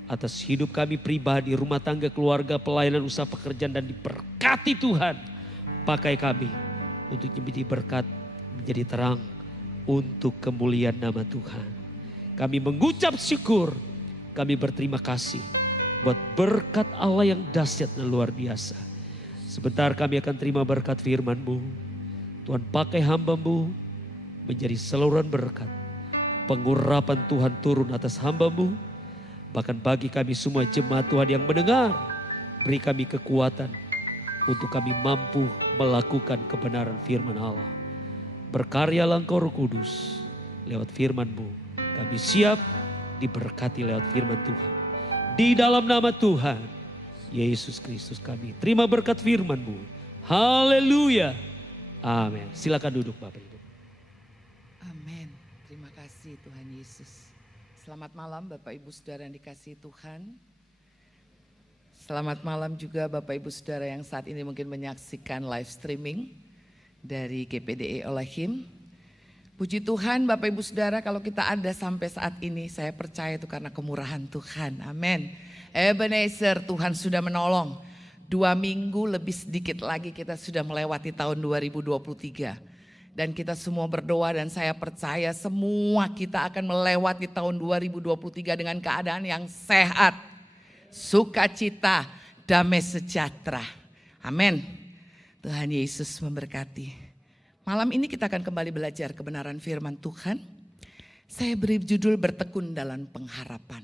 atas hidup kami pribadi, rumah tangga, keluarga, pelayanan, usaha, pekerjaan, dan diberkati Tuhan. Pakai kami untuk menjadi berkat, menjadi terang untuk kemuliaan nama Tuhan. Kami mengucap syukur, kami berterima kasih buat berkat Allah yang dahsyat dan luar biasa. Sebentar kami akan terima berkat firman-Mu. Tuhan pakai hamba-Mu menjadi saluran berkat. Pengurapan Tuhan turun atas hamba-Mu. Bahkan bagi kami semua jemaat Tuhan yang mendengar. Beri kami kekuatan untuk kami mampu melakukan kebenaran firman Allah. Berkaryalah Engkau Roh Kudus lewat firman-Mu. Kami siap diberkati lewat firman Tuhan. Di dalam nama Tuhan Yesus Kristus kami terima berkat firman-Mu. Haleluya. Amin. Silakan duduk Bapak Ibu. Amin. Terima kasih Tuhan Yesus. Selamat malam Bapak Ibu Saudara yang dikasihi Tuhan. Selamat malam juga Bapak Ibu Saudara yang saat ini mungkin menyaksikan live streaming dari GPD Elohim. Puji Tuhan Bapak Ibu Saudara, kalau kita ada sampai saat ini saya percaya itu karena kemurahan Tuhan. Amin. Ebenezer, Tuhan sudah menolong. 2 minggu lebih sedikit lagi kita sudah melewati tahun 2023. Dan kita semua berdoa dan saya percaya semua kita akan melewati tahun 2023 dengan keadaan yang sehat. sukacita, damai sejahtera. Amin. Tuhan Yesus memberkati. Malam ini kita akan kembali belajar kebenaran firman Tuhan. Saya beri judul bertekun dalam pengharapan.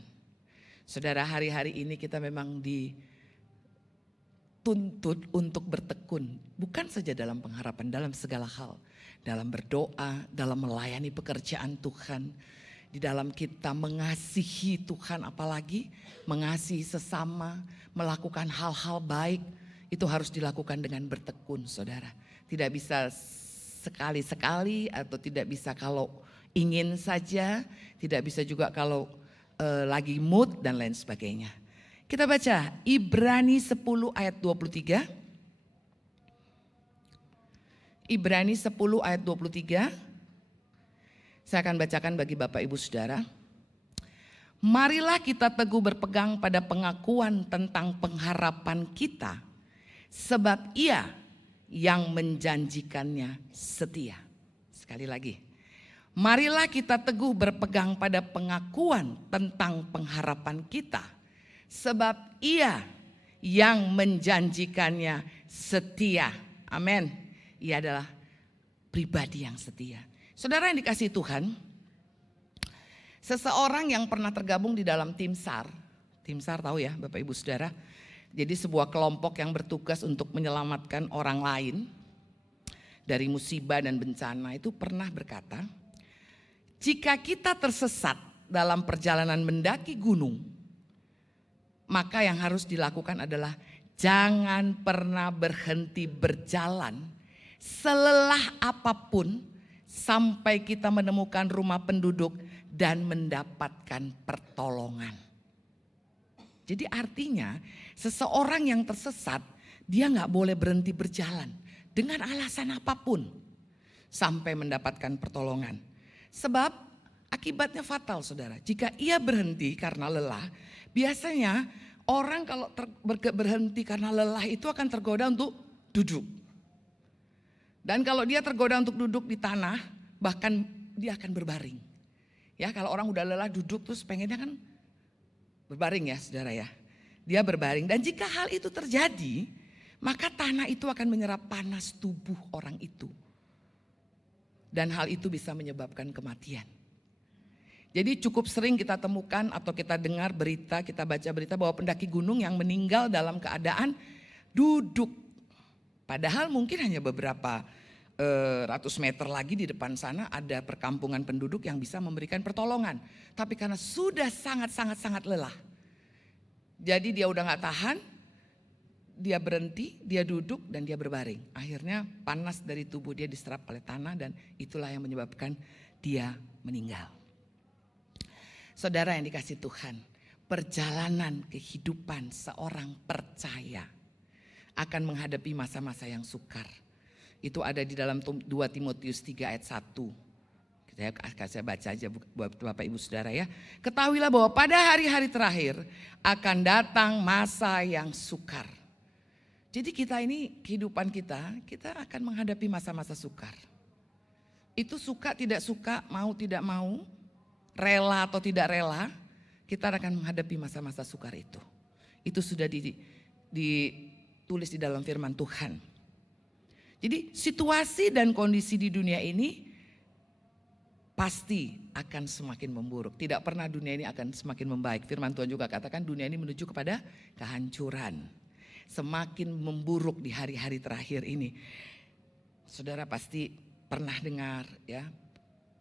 Saudara, hari-hari ini kita memang dituntut untuk bertekun. Bukan saja dalam pengharapan, dalam segala hal. Dalam berdoa, dalam melayani pekerjaan Tuhan. Di dalam kita mengasihi Tuhan, apalagi mengasihi sesama, melakukan hal-hal baik. Itu harus dilakukan dengan bertekun, saudara. Tidak bisa sekali-sekali atau tidak bisa kalau ingin saja, tidak bisa juga kalau lagi mood dan lain sebagainya. Kita baca Ibrani 10 ayat 23. Ibrani 10 ayat 23. Saya akan bacakan bagi Bapak Ibu Saudara. Marilah kita teguh berpegang pada pengakuan tentang pengharapan kita, sebab Ia yang menjanjikannya setia. Sekali lagi. Marilah kita teguh berpegang pada pengakuan tentang pengharapan kita, sebab Ia yang menjanjikannya setia. Amin. Ia adalah pribadi yang setia. Saudara yang dikasihi Tuhan, seseorang yang pernah tergabung di dalam tim SAR tahu ya Bapak Ibu Saudara. Jadi sebuah kelompok yang bertugas untuk menyelamatkan orang lain dari musibah dan bencana itu pernah berkata, jika kita tersesat dalam perjalanan mendaki gunung, maka yang harus dilakukan adalah jangan pernah berhenti berjalan selelah apapun sampai kita menemukan rumah penduduk dan mendapatkan pertolongan. Jadi artinya seseorang yang tersesat, dia gak boleh berhenti berjalan dengan alasan apapun sampai mendapatkan pertolongan. Sebab akibatnya fatal, saudara. Jika ia berhenti karena lelah, biasanya orang kalau berhenti karena lelah itu akan tergoda untuk duduk. Dan kalau dia tergoda untuk duduk di tanah, bahkan dia akan berbaring. Ya, kalau orang udah lelah duduk terus pengennya kan berbaring ya, saudara ya. Dia berbaring, dan jika hal itu terjadi, maka tanah itu akan menyerap panas tubuh orang itu. Dan hal itu bisa menyebabkan kematian. Jadi cukup sering kita temukan atau kita dengar berita, kita baca berita bahwa pendaki gunung yang meninggal dalam keadaan duduk. Padahal mungkin hanya beberapa ratus meter lagi di depan sana ada perkampungan penduduk yang bisa memberikan pertolongan. Tapi karena sudah sangat lelah. Jadi dia udah gak tahan, dia berhenti, dia duduk dan dia berbaring. Akhirnya panas dari tubuh dia diserap oleh tanah dan itulah yang menyebabkan dia meninggal. Saudara yang dikasihi Tuhan, perjalanan kehidupan seorang percaya akan menghadapi masa-masa yang sukar. Itu ada di dalam 2 Timotius 3 ayat 1. Saya baca aja buat Bapak Ibu Saudara ya. Ketahuilah bahwa pada hari-hari terakhir akan datang masa yang sukar. Jadi kita ini, kehidupan kita akan menghadapi masa-masa sukar. Itu suka tidak suka, mau tidak mau, rela atau tidak rela, kita akan menghadapi masa-masa sukar itu. Itu sudah ditulis di dalam firman Tuhan. Jadi situasi dan kondisi di dunia ini pasti akan semakin memburuk. Tidak pernah dunia ini akan semakin membaik. Firman Tuhan juga katakan dunia ini menuju kepada kehancuran. Semakin memburuk di hari-hari terakhir ini. Saudara pasti pernah dengar ya.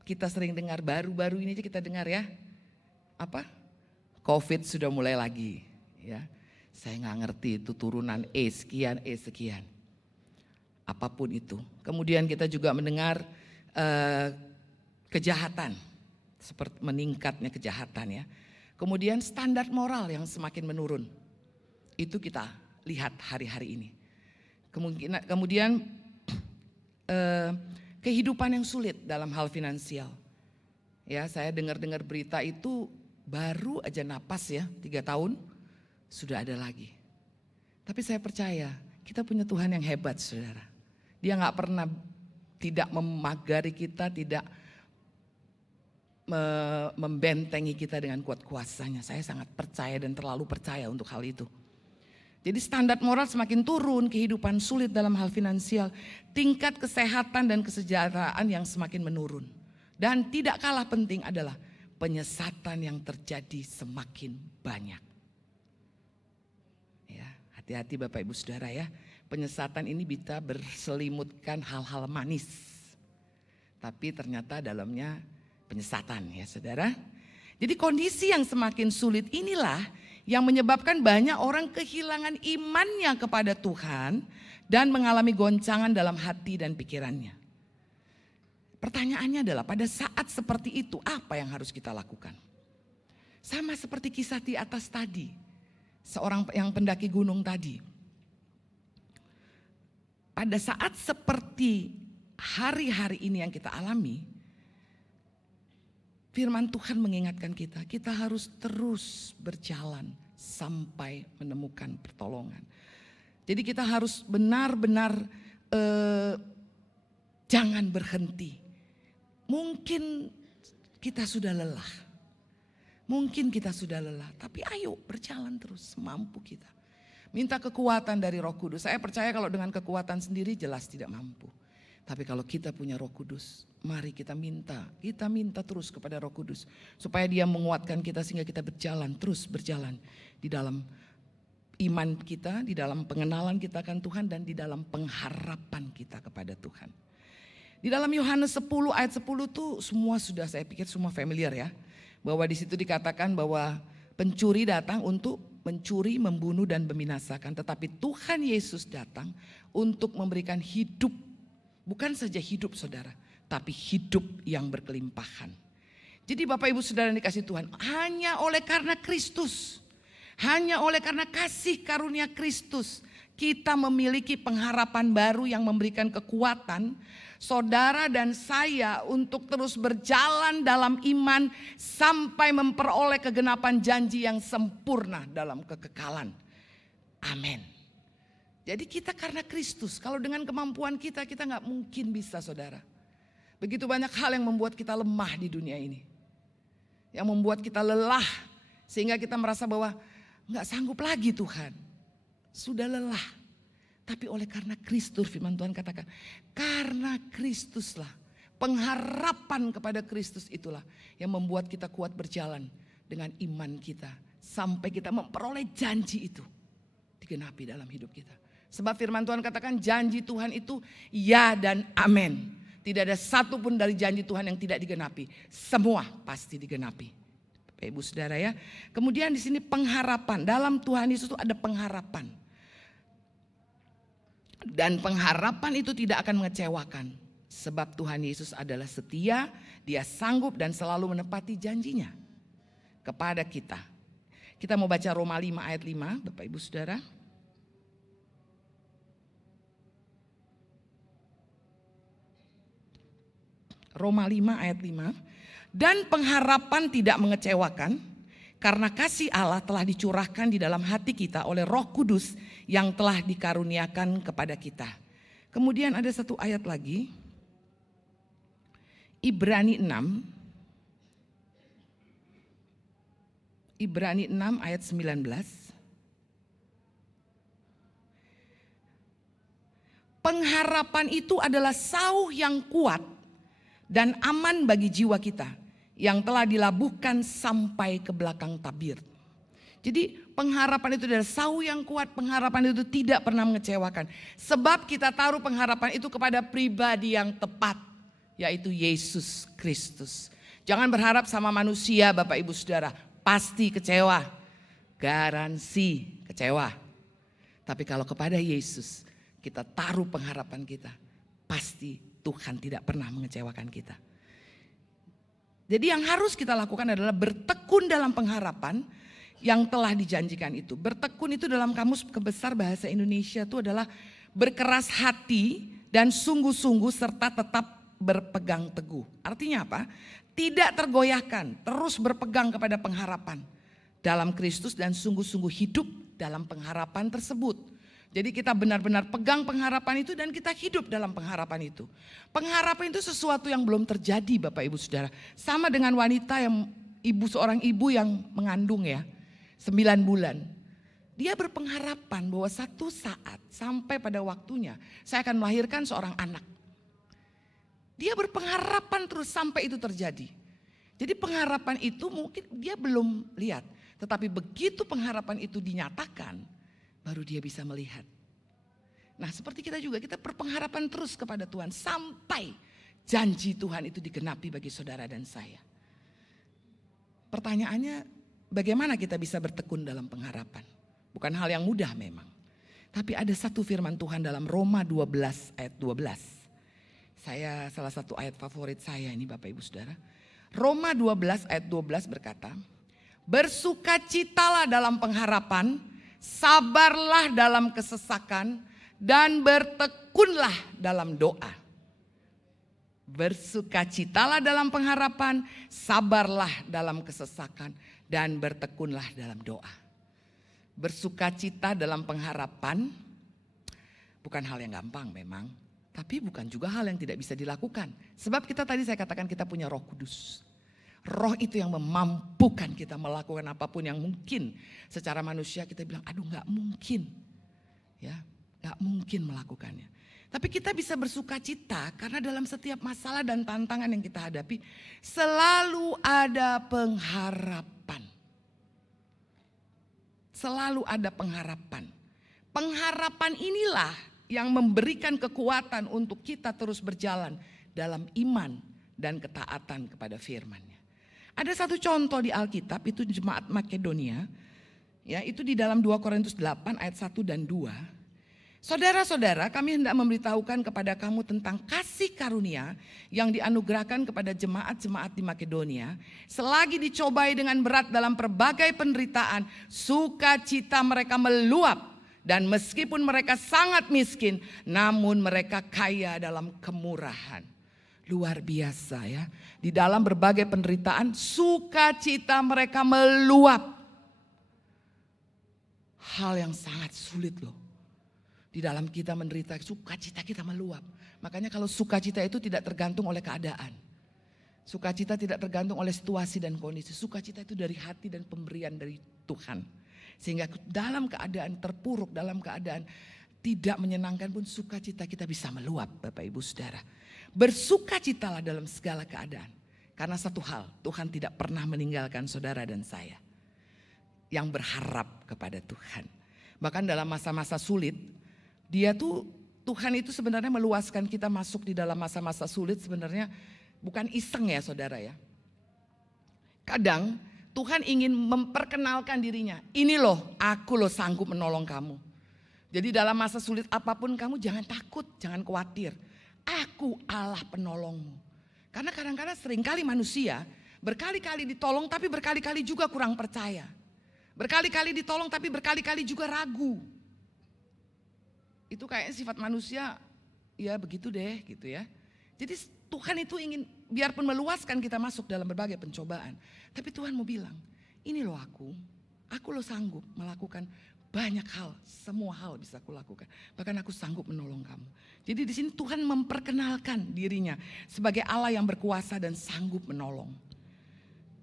Kita sering dengar baru-baru ini aja kita dengar ya. Apa? COVID sudah mulai lagi ya. Saya nggak ngerti itu turunan E sekian. Apapun itu. Kemudian kita juga mendengar kejahatan. Seperti meningkatnya kejahatan ya. Kemudian standar moral yang semakin menurun. Itu kita lihat hari-hari ini. Kemudian kehidupan yang sulit dalam hal finansial. Ya, saya dengar-dengar berita itu baru aja napas ya, 3 tahun sudah ada lagi. Tapi saya percaya kita punya Tuhan yang hebat, saudara. Dia gak pernah tidak memagari kita, tidak membentengi kita dengan kuat kuasanya. Saya sangat percaya dan terlalu percaya untuk hal itu. Jadi standar moral semakin turun, kehidupan sulit dalam hal finansial, tingkat kesehatan dan kesejahteraan yang semakin menurun. Dan tidak kalah penting adalah penyesatan yang terjadi semakin banyak. Ya, hati-hati Bapak Ibu Saudara ya. Penyesatan ini bisa berselimutkan hal-hal manis. Tapi ternyata dalamnya penyesatan ya Saudara. Jadi kondisi yang semakin sulit inilah yang menyebabkan banyak orang kehilangan imannya kepada Tuhan dan mengalami goncangan dalam hati dan pikirannya. Pertanyaannya adalah pada saat seperti itu apa yang harus kita lakukan? Sama seperti kisah di atas tadi, seorang yang pendaki gunung tadi. Pada saat seperti hari-hari ini yang kita alami, firman Tuhan mengingatkan kita, kita harus terus berjalan sampai menemukan pertolongan. Jadi kita harus benar-benar jangan berhenti. Mungkin kita sudah lelah. Mungkin kita sudah lelah, tapi ayo berjalan terus semampu kita. Minta kekuatan dari Roh Kudus. Saya percaya kalau dengan kekuatan sendiri jelas tidak mampu. Tapi kalau kita punya Roh Kudus, mari kita minta terus kepada Roh Kudus. Supaya dia menguatkan kita sehingga kita terus berjalan di dalam iman kita, di dalam pengenalan kita akan Tuhan dan di dalam pengharapan kita kepada Tuhan. Di dalam Yohanes 10 ayat 10 itu semua sudah saya pikir semua familiar ya. Bahwa di situ dikatakan bahwa pencuri datang untuk mencuri, membunuh dan membinasakan. Tetapi Tuhan Yesus datang untuk memberikan hidup. Bukan saja hidup saudara, tapi hidup yang berkelimpahan. Jadi Bapak Ibu Saudara yang dikasihi Tuhan, hanya oleh karena Kristus, hanya oleh karena kasih karunia Kristus, kita memiliki pengharapan baru yang memberikan kekuatan saudara dan saya untuk terus berjalan dalam iman sampai memperoleh kegenapan janji yang sempurna dalam kekekalan. Amin. Jadi kita karena Kristus, kalau dengan kemampuan kita gak mungkin bisa saudara. Begitu banyak hal yang membuat kita lemah di dunia ini. Yang membuat kita lelah, sehingga kita merasa bahwa gak sanggup lagi Tuhan. Sudah lelah. Tapi oleh karena Kristus, firman Tuhan katakan, karena Kristuslah, pengharapan kepada Kristus itulah yang membuat kita kuat berjalan dengan iman kita. Sampai kita memperoleh janji itu digenapi dalam hidup kita. Sebab firman Tuhan katakan janji Tuhan itu ya dan amin. Tidak ada satupun dari janji Tuhan yang tidak digenapi. Semua pasti digenapi. Bapak Ibu Saudara ya. Kemudian di sini pengharapan. Dalam Tuhan Yesus itu ada pengharapan. Dan pengharapan itu tidak akan mengecewakan. Sebab Tuhan Yesus adalah setia. Dia sanggup dan selalu menepati janjinya kepada kita. Kita mau baca Roma 5 ayat 5 Bapak Ibu Saudara. Roma 5 ayat 5. Dan pengharapan tidak mengecewakan karena kasih Allah telah dicurahkan di dalam hati kita oleh Roh Kudus yang telah dikaruniakan kepada kita. Kemudian ada satu ayat lagi. Ibrani 6. Ibrani 6 ayat 19. Pengharapan itu adalah sauh yang kuat dan aman bagi jiwa kita yang telah dilabuhkan sampai ke belakang tabir. Jadi pengharapan itu adalah sauh yang kuat, pengharapan itu tidak pernah mengecewakan. Sebab kita taruh pengharapan itu kepada pribadi yang tepat, yaitu Yesus Kristus. Jangan berharap sama manusia Bapak Ibu Saudara, pasti kecewa, garansi kecewa. Tapi kalau kepada Yesus kita taruh pengharapan kita, pasti Tuhan tidak pernah mengecewakan kita. Jadi yang harus kita lakukan adalah bertekun dalam pengharapan yang telah dijanjikan itu. Bertekun itu dalam kamus Besar Bahasa Indonesia itu adalah berkeras hati dan sungguh-sungguh serta tetap berpegang teguh. Artinya apa? Tidak tergoyahkan, terus berpegang kepada pengharapan dalam Kristus dan sungguh-sungguh hidup dalam pengharapan tersebut. Jadi kita benar-benar pegang pengharapan itu dan kita hidup dalam pengharapan itu. Pengharapan itu sesuatu yang belum terjadi Bapak Ibu Saudara. Sama dengan wanita yang seorang ibu yang mengandung ya, 9 bulan. Dia berpengharapan bahwa satu saat sampai pada waktunya saya akan melahirkan seorang anak. Dia berpengharapan terus sampai itu terjadi. Jadi pengharapan itu mungkin dia belum lihat. Tetapi begitu pengharapan itu dinyatakan, baru dia bisa melihat. Nah seperti kita juga, kita berpengharapan terus kepada Tuhan sampai janji Tuhan itu digenapi bagi saudara dan saya. Pertanyaannya, bagaimana kita bisa bertekun dalam pengharapan? Bukan hal yang mudah memang. Tapi ada satu firman Tuhan dalam Roma 12 ayat 12. Salah satu ayat favorit saya ini Bapak Ibu Saudara. Roma 12 ayat 12 berkata, bersukacitalah dalam pengharapan, sabarlah dalam kesesakan, dan bertekunlah dalam doa. Bersukacitalah dalam pengharapan, sabarlah dalam kesesakan, dan bertekunlah dalam doa. Bersukacita dalam pengharapan bukan hal yang gampang memang, tapi bukan juga hal yang tidak bisa dilakukan. Sebab saya katakan kita punya Roh Kudus. Roh itu yang memampukan kita melakukan apapun yang mungkin. Secara manusia kita bilang, aduh gak mungkin. Ya, gak mungkin melakukannya. Tapi kita bisa bersukacita karena dalam setiap masalah dan tantangan yang kita hadapi, selalu ada pengharapan. Selalu ada pengharapan. Pengharapan inilah yang memberikan kekuatan untuk kita terus berjalan dalam iman dan ketaatan kepada firman-Nya. Ada satu contoh di Alkitab, itu jemaat Makedonia, ya itu di dalam 2 Korintus 8 ayat 1 dan 2. Saudara-saudara, kami hendak memberitahukan kepada kamu tentang kasih karunia yang dianugerahkan kepada jemaat-jemaat di Makedonia. Selagi dicobai dengan berat dalam berbagai penderitaan, sukacita mereka meluap. Dan meskipun mereka sangat miskin, namun mereka kaya dalam kemurahan. Luar biasa ya. Di dalam berbagai penderitaan, sukacita mereka meluap. Hal yang sangat sulit loh. Di dalam kita menderita, sukacita kita meluap. Makanya kalau sukacita itu tidak tergantung oleh keadaan. Sukacita tidak tergantung oleh situasi dan kondisi. Sukacita itu dari hati dan pemberian dari Tuhan. Sehingga dalam keadaan terpuruk, dalam keadaan tidak menyenangkan pun sukacita kita bisa meluap Bapak Ibu Saudara. Bersukacitalah dalam segala keadaan. Karena satu hal, Tuhan tidak pernah meninggalkan saudara dan saya. Yang berharap kepada Tuhan. Bahkan dalam masa-masa sulit, Tuhan itu sebenarnya meluaskan kita masuk di dalam masa-masa sulit sebenarnya bukan iseng ya saudara ya. Kadang Tuhan ingin memperkenalkan dirinya. Ini loh, aku loh sanggup menolong kamu. Jadi dalam masa sulit apapun kamu jangan takut, jangan khawatir. Aku Allah penolongmu. Karena kadang-kadang seringkali manusia berkali-kali ditolong tapi berkali-kali juga kurang percaya. Berkali-kali ditolong tapi berkali-kali juga ragu. Itu kayaknya sifat manusia, ya begitu deh gitu ya. Jadi Tuhan itu ingin biarpun meluaskan kita masuk dalam berbagai pencobaan. Tapi Tuhan mau bilang, ini loh aku loh sanggup melakukan banyak hal, semua hal bisa aku lakukan. Bahkan aku sanggup menolong kamu. Jadi di sini Tuhan memperkenalkan dirinya sebagai Allah yang berkuasa dan sanggup menolong.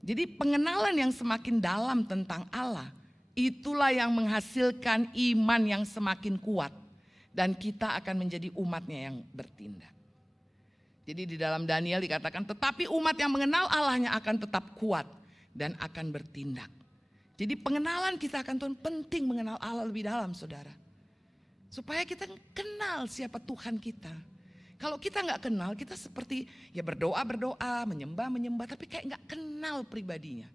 Jadi pengenalan yang semakin dalam tentang Allah, itulah yang menghasilkan iman yang semakin kuat. Dan kita akan menjadi umatnya yang bertindak. Jadi di dalam Daniel dikatakan, tetapi umat yang mengenal Allahnya akan tetap kuat dan akan bertindak. Jadi pengenalan kita akan Tuhan penting mengenal Allah lebih dalam saudara. Supaya kita kenal siapa Tuhan kita. Kalau kita gak kenal kita seperti ya berdoa, menyembah, tapi kayak gak kenal pribadinya.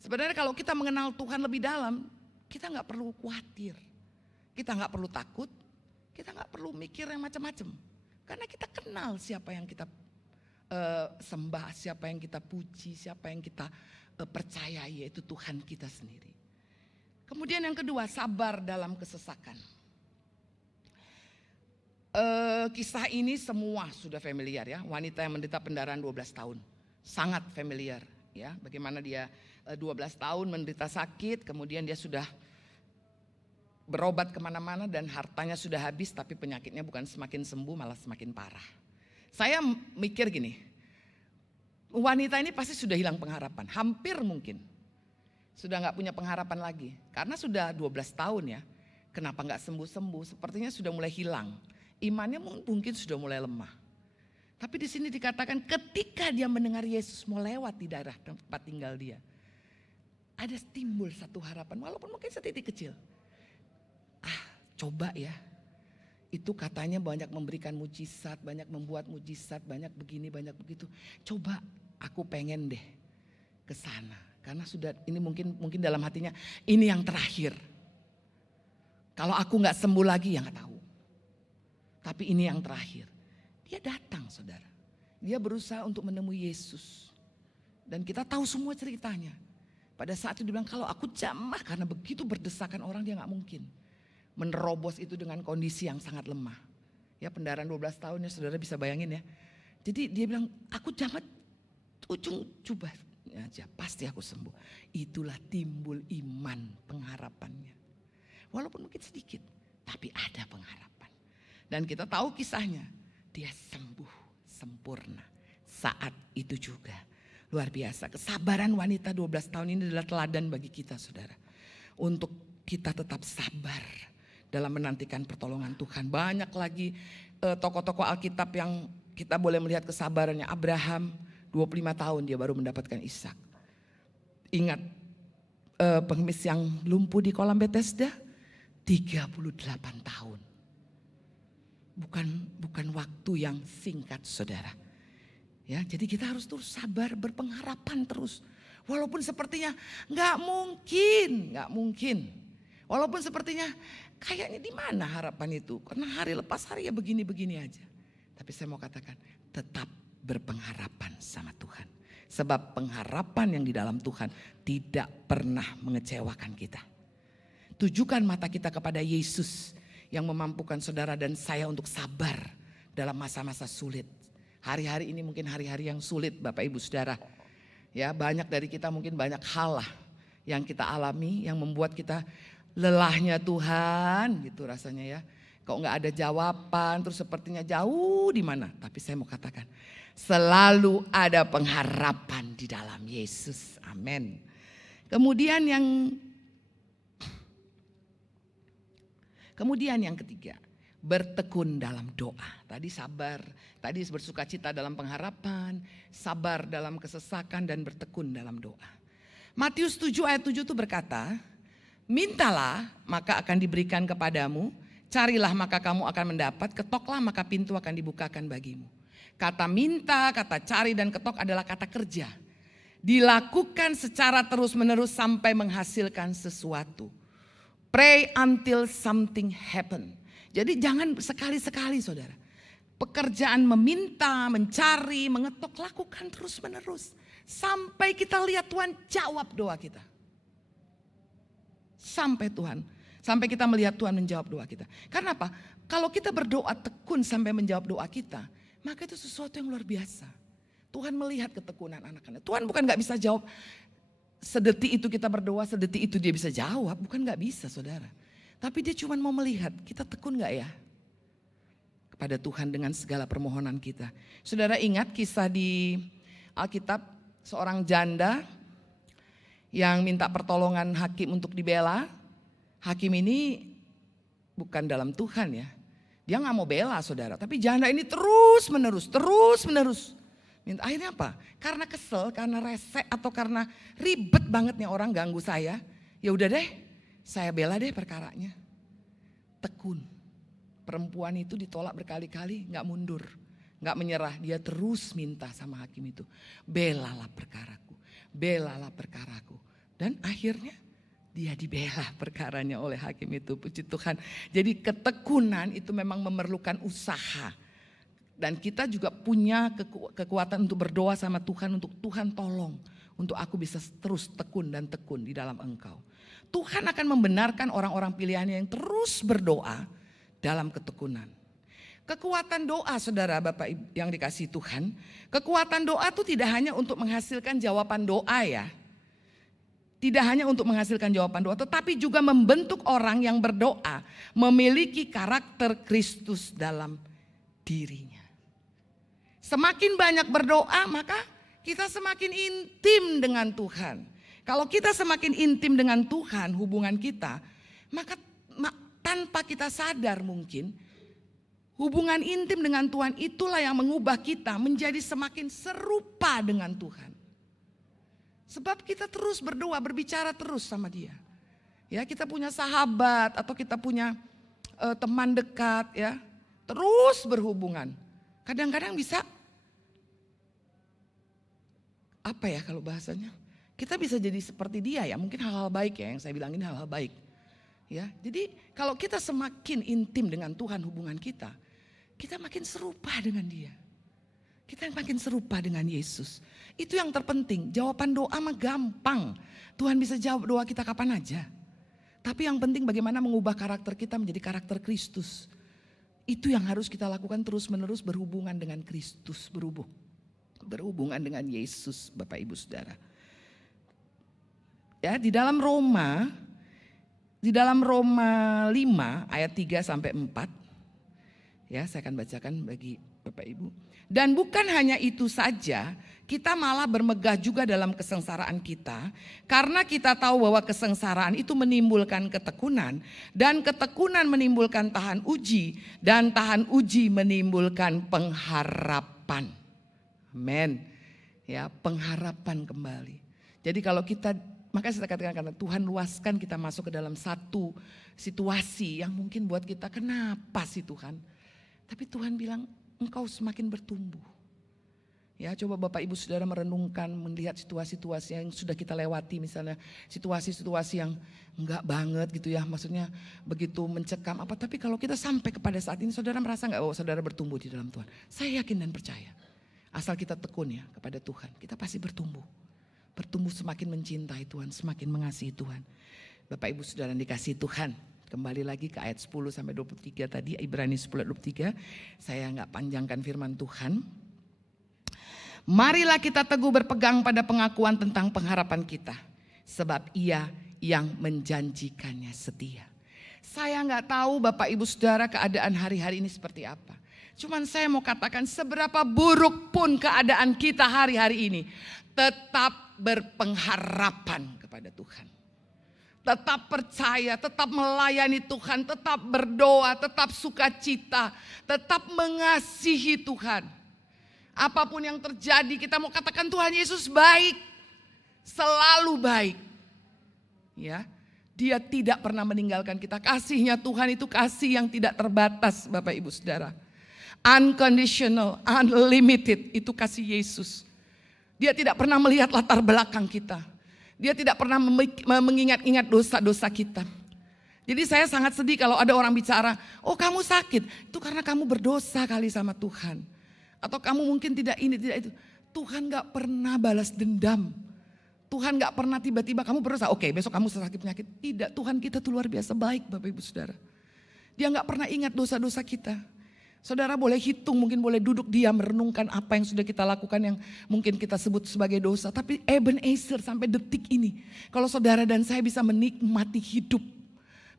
Sebenarnya kalau kita mengenal Tuhan lebih dalam, kita gak perlu khawatir. Kita gak perlu takut, kita gak perlu mikir yang macam-macam. Karena kita kenal siapa yang kita sembah, siapa yang kita puji, siapa yang kita percayai, yaitu Tuhan kita sendiri. Kemudian yang kedua, sabar dalam kesesakan. Kisah ini semua sudah familiar ya. Wanita yang menderita pendarahan 12 tahun. Sangat familiar ya. Bagaimana dia 12 tahun menderita sakit, kemudian dia sudah berobat kemana-mana dan hartanya sudah habis, tapi penyakitnya bukan semakin sembuh malah semakin parah. Saya mikir gini, wanita ini pasti sudah hilang pengharapan, hampir mungkin. Sudah gak punya pengharapan lagi, karena sudah 12 tahun ya. Kenapa gak sembuh-sembuh, sepertinya sudah mulai hilang. Imannya mungkin sudah mulai lemah. Tapi di sini dikatakan ketika dia mendengar Yesus mau lewat di daerah tempat tinggal dia. Ada timbul satu harapan, walaupun mungkin setitik kecil. Coba ya, itu katanya banyak memberikan mujizat, banyak membuat mujizat, banyak begini, banyak begitu. Coba aku pengen deh ke sana, karena sudah ini mungkin dalam hatinya ini yang terakhir. Kalau aku nggak sembuh lagi ya nggak tahu. Tapi ini yang terakhir. Dia datang, saudara. Dia berusaha untuk menemui Yesus, dan kita tahu semua ceritanya. Pada saat itu dia bilang kalau aku jamah, karena begitu berdesakan orang dia nggak mungkin menerobos itu dengan kondisi yang sangat lemah. Ya, pendarahan 12 tahun ya, saudara bisa bayangin ya. Jadi dia bilang, aku jamah ujung jubahnya aja, pasti aku sembuh. Itulah timbul iman, pengharapannya. Walaupun mungkin sedikit, tapi ada pengharapan. Dan kita tahu kisahnya, dia sembuh sempurna saat itu juga. Luar biasa, kesabaran wanita 12 tahun ini adalah teladan bagi kita, saudara. Untuk kita tetap sabar dalam menantikan pertolongan Tuhan. Banyak lagi tokoh-tokoh Alkitab yang kita boleh melihat kesabarannya. Abraham 25 tahun dia baru mendapatkan Ishak. Ingat pengemis yang lumpuh di kolam Bethesda 38 tahun. Bukan waktu yang singkat, saudara. Ya, jadi kita harus terus sabar, berpengharapan terus. Walaupun sepertinya nggak mungkin. Walaupun sepertinya kayaknya di mana harapan itu? Karena hari lepas hari ya begini-begini aja. Tapi saya mau katakan tetap berpengharapan sama Tuhan. Sebab pengharapan yang di dalam Tuhan tidak pernah mengecewakan kita. Tujukan mata kita kepada Yesus yang memampukan saudara dan saya untuk sabar dalam masa-masa sulit. Hari-hari ini mungkin hari-hari yang sulit Bapak Ibu Saudara. Ya, banyak dari kita mungkin banyak hal lah yang kita alami yang membuat kita lelahnya Tuhan gitu rasanya ya. Kok nggak ada jawaban, terus sepertinya jauh di mana. Tapi saya mau katakan selalu ada pengharapan di dalam Yesus. Amin. Kemudian yang ketiga, bertekun dalam doa. Tadi sabar, tadi bersukacita dalam pengharapan, sabar dalam kesesakan dan bertekun dalam doa. Matius 7 ayat 7 itu berkata, mintalah maka akan diberikan kepadamu, carilah maka kamu akan mendapat, ketoklah maka pintu akan dibukakan bagimu. Kata minta, kata cari dan ketok adalah kata kerja. Dilakukan secara terus-menerus sampai menghasilkan sesuatu. Pray until something happen. Jadi jangan sekali-sekali saudara. Pekerjaan meminta, mencari, mengetok lakukan terus-menerus. Sampai kita lihat Tuhan jawab doa kita. Sampai kita melihat Tuhan menjawab doa kita. Karena apa? Kalau kita berdoa tekun sampai menjawab doa kita, maka itu sesuatu yang luar biasa. Tuhan melihat ketekunan anak-anak. Tuhan bukan gak bisa jawab sedetik itu kita berdoa, sedetik itu dia bisa jawab. Bukan gak bisa saudara. Tapi dia cuma mau melihat kita tekun gak ya kepada Tuhan dengan segala permohonan kita. Saudara ingat kisah di Alkitab seorang janda yang minta pertolongan hakim untuk dibela. Hakim ini bukan dalam Tuhan ya. Dia gak mau bela saudara. Tapi janda ini terus menerus. Minta, akhirnya apa? Karena kesel, karena rese atau karena ribet banget nih orang ganggu saya. Ya udah deh, saya bela deh perkaranya. Tekun. Perempuan itu ditolak berkali-kali, gak mundur. Gak menyerah, dia terus minta sama hakim itu. Belalah perkaraku. Dan akhirnya dia dibela perkaranya oleh hakim itu. Puji Tuhan. Jadi ketekunan itu memang memerlukan usaha. Dan kita juga punya kekuatan untuk berdoa sama Tuhan. Untuk Tuhan tolong. Untuk aku bisa terus tekun di dalam Engkau. Tuhan akan membenarkan orang-orang pilihannya yang terus berdoa dalam ketekunan. Kekuatan doa saudara Bapak yang dikasihi Tuhan. Kekuatan doa itu tidak hanya untuk menghasilkan jawaban doa ya. Tidak hanya untuk menghasilkan jawaban doa, tetapi juga membentuk orang yang berdoa memiliki karakter Kristus dalam dirinya. Semakin banyak berdoa, maka kita semakin intim dengan Tuhan. Kalau kita semakin intim dengan Tuhan hubungan kita, maka tanpa kita sadar mungkin hubungan intim dengan Tuhan itulah yang mengubah kita menjadi semakin serupa dengan Tuhan. Sebab kita terus berdoa, berbicara terus sama Dia. Ya, kita punya sahabat atau kita punya teman dekat, ya, terus berhubungan. Kadang-kadang bisa apa ya kalau bahasanya? Kita bisa jadi seperti dia ya, mungkin hal-hal baik ya yang saya bilang ini hal-hal baik. Ya, jadi kalau kita semakin intim dengan Tuhan hubungan kita makin serupa dengan Dia. Kita makin serupa dengan Yesus. Itu yang terpenting. Jawaban doa mah gampang. Tuhan bisa jawab doa kita kapan aja. Tapi yang penting bagaimana mengubah karakter kita menjadi karakter Kristus. Itu yang harus kita lakukan terus-menerus berhubungan dengan Kristus. Berhubungan dengan Yesus, Bapak Ibu Saudara. Ya, di dalam Roma 5 ayat 3 sampai 4. Ya, saya akan bacakan bagi Bapak Ibu. Dan bukan hanya itu saja, kita malah bermegah juga dalam kesengsaraan kita. Karena kita tahu bahwa kesengsaraan itu menimbulkan ketekunan. Dan ketekunan menimbulkan tahan uji. Dan tahan uji menimbulkan pengharapan. Amin. Ya, pengharapan kembali. Jadi kalau kita, makanya saya katakan karena Tuhan luaskan kita masuk ke dalam satu situasi yang mungkin buat kita kenapa sih Tuhan. Tapi Tuhan bilang engkau semakin bertumbuh. Ya, coba Bapak Ibu Saudara merenungkan, melihat situasi-situasi yang sudah kita lewati, misalnya situasi-situasi yang enggak banget gitu ya, maksudnya begitu mencekam apa. Tapi kalau kita sampai kepada saat ini, saudara merasa enggak bahwa saudara bertumbuh di dalam Tuhan? Saya yakin dan percaya. Asal kita tekun ya kepada Tuhan, kita pasti bertumbuh. Bertumbuh semakin mencintai Tuhan, semakin mengasihi Tuhan. Bapak Ibu Saudara dikasihi Tuhan. Kembali lagi ke ayat 10 sampai 23 tadi, Ibrani 10 ayat 23. Saya enggak panjangkan firman Tuhan. Marilah kita teguh berpegang pada pengakuan tentang pengharapan kita. Sebab Ia yang menjanjikannya setia. Saya enggak tahu Bapak Ibu Saudara keadaan hari-hari ini seperti apa. Cuman saya mau katakan seberapa buruk pun keadaan kita hari-hari ini. Tetap berpengharapan kepada Tuhan. Tetap percaya, tetap melayani Tuhan, tetap berdoa, tetap sukacita, tetap mengasihi Tuhan. Apapun yang terjadi kita mau katakan Tuhan Yesus baik, selalu baik. Ya, Dia tidak pernah meninggalkan kita. Kasihnya Tuhan itu kasih yang tidak terbatas Bapak Ibu Saudara. Unconditional, unlimited, itu kasih Yesus. Dia tidak pernah melihat latar belakang kita. Dia tidak pernah mengingat-ingat dosa-dosa kita. Jadi saya sangat sedih kalau ada orang bicara, oh kamu sakit, itu karena kamu berdosa kali sama Tuhan. Atau kamu mungkin tidak ini, tidak itu. Tuhan gak pernah balas dendam. Tuhan gak pernah tiba-tiba kamu berdosa, oke besok kamu sakit penyakit. Tidak, Tuhan kita tuh luar biasa baik Bapak Ibu Saudara. Dia gak pernah ingat dosa-dosa kita. Saudara boleh hitung, mungkin boleh duduk diam merenungkan apa yang sudah kita lakukan yang mungkin kita sebut sebagai dosa. Tapi Ebenezer sampai detik ini, kalau saudara dan saya bisa menikmati hidup,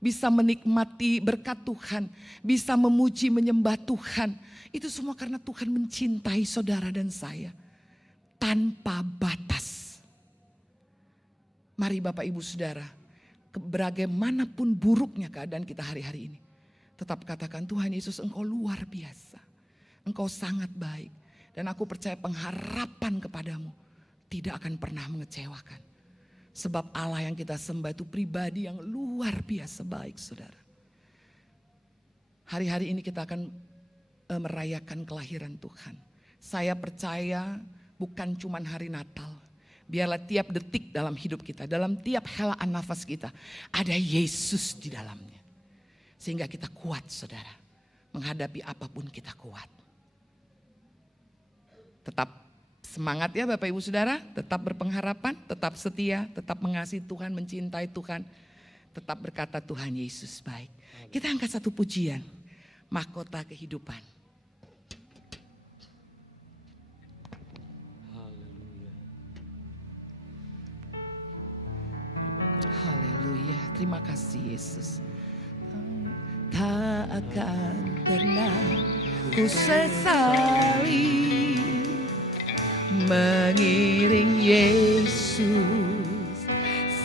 bisa menikmati berkat Tuhan, bisa memuji menyembah Tuhan. Itu semua karena Tuhan mencintai saudara dan saya tanpa batas. Mari Bapak Ibu Saudara, bagaimanapun buruknya keadaan kita hari-hari ini, tetap katakan Tuhan Yesus engkau luar biasa. Engkau sangat baik. Dan aku percaya pengharapan kepadamu tidak akan pernah mengecewakan. Sebab Allah yang kita sembah itu pribadi yang luar biasa baik saudara. Hari-hari ini kita akan merayakan kelahiran Tuhan. Saya percaya bukan cuma hari Natal. Biarlah tiap detik dalam hidup kita, dalam tiap helaan nafas kita ada Yesus di dalamnya. Sehingga kita kuat saudara, menghadapi apapun kita kuat. Tetap semangat ya Bapak Ibu Saudara, tetap berpengharapan, tetap setia, tetap mengasihi Tuhan, mencintai Tuhan. Tetap berkata Tuhan Yesus baik. Kita angkat satu pujian, mahkota kehidupan. Haleluya, terima kasih Yesus. Tak akan pernah ku sesali mengiring Yesus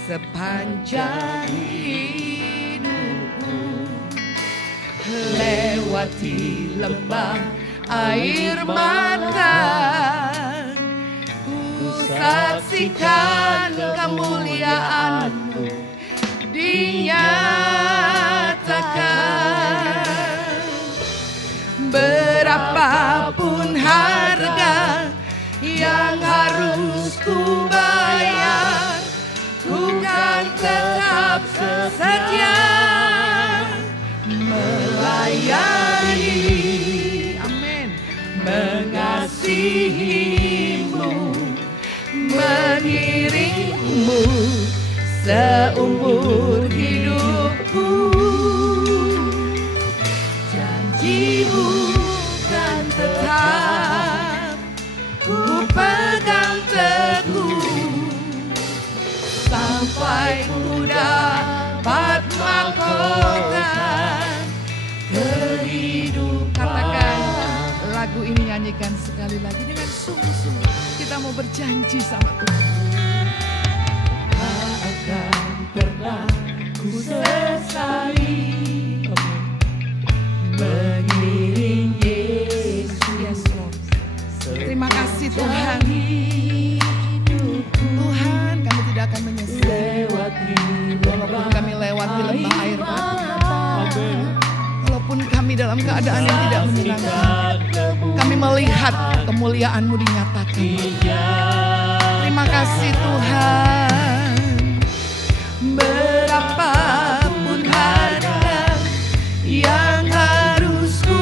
sepanjang hidupku, lewati lembah air mata, ku saksikan kemuliaan-Mu dinyatakan. Berapapun harga yang harus ku bayar, ku kan tetap setia melayani, amin, mengasihi-Mu, mengiring-Mu seumur hidupku. Janji-Mu kan tetap ku pegang teguh, sampai ku dapat mahkota kehidupan. Katakan lagu ini, nyanyikan sekali lagi dengan sungguh-sungguh. Kita mau berjanji sama Tuhan. Tak akan pernah ku sesali mengiring Yesus. Yes, Lord. Terima kasih Tuhan. Tuhan, kami tidak akan menyesal walaupun kami lewati lembah air mata, walaupun kami dalam keadaan yang tidak menyenangkan. Kami melihat kemuliaan-Mu dinyatakan. Terima kasih Tuhan. Berapapun harga yang harus ku,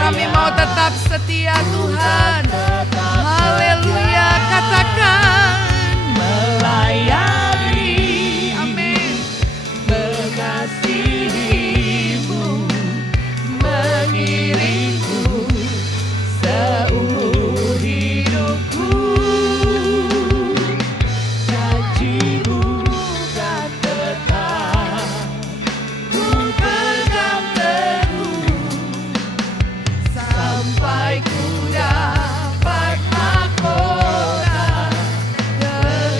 kami mau tetap setia Tuhan. Haleluya, katakan melayani, amin, mengasihi-Mu, mengiring-Ku seumur hidupku. Janji-Mu kan tetap ku pegang teguh, sampai ku dapat mahkota.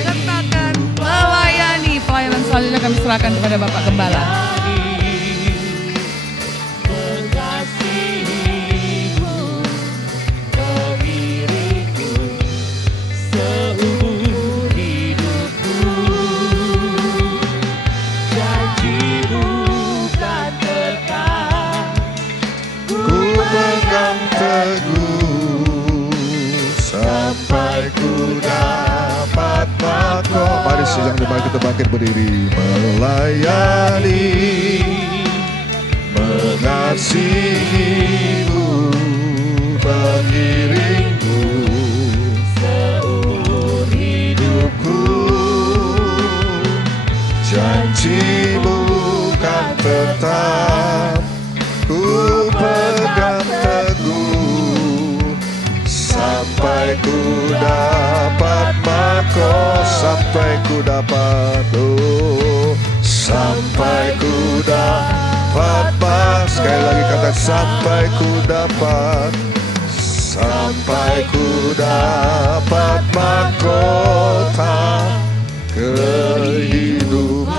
Katakan melayani. Pelayanan selanjutnya kami serahkan kepada Bapak Gembala. Mari sejak dimana kita bangkit berdiri, melayani, mengasihi-Mu, mengiring-Mu seumur hidupku. Janji-Mu kan tetap ku pegang teguh, sampai ku dapat sampai ku dapat, sampai ku dapat. Sekali lagi kata sampai ku dapat, sampai ku dapat mahkota kehidupan.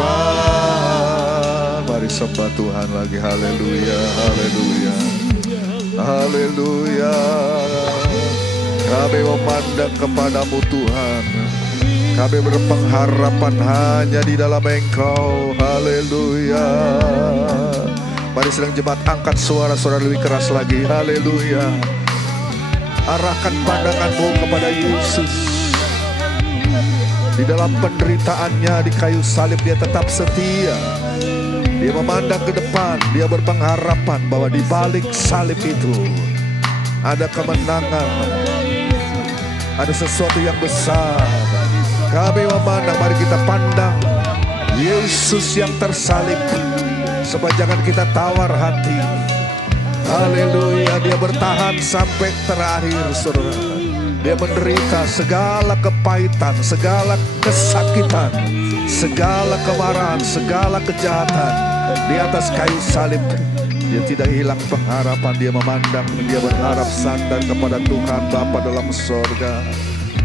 Mari sembah Tuhan lagi. Haleluya, haleluya, haleluya. Kami memandang kepadamu Tuhan. Kami berpengharapan hanya di dalam Engkau. Haleluya. Mari sedang jemaat angkat suara-suara lebih keras lagi. Haleluya. Arahkan pandanganmu kepada Yesus. Di dalam penderitaannya di kayu salib dia tetap setia. Dia memandang ke depan. Dia berpengharapan bahwa di balik salib itu ada kemenangan. Ada sesuatu yang besar. Kami memandang, mari kita pandang Yesus yang tersalib. Sebab jangan kita tawar hati. Haleluya, dia bertahan sampai terakhir, saudara. Dia menderita segala kepahitan, segala kesakitan, segala kemarahan, segala kejahatan. Di atas kayu salib, dia tidak hilang pengharapan. Dia memandang, dia berharap sandar kepada Tuhan Bapa dalam sorga.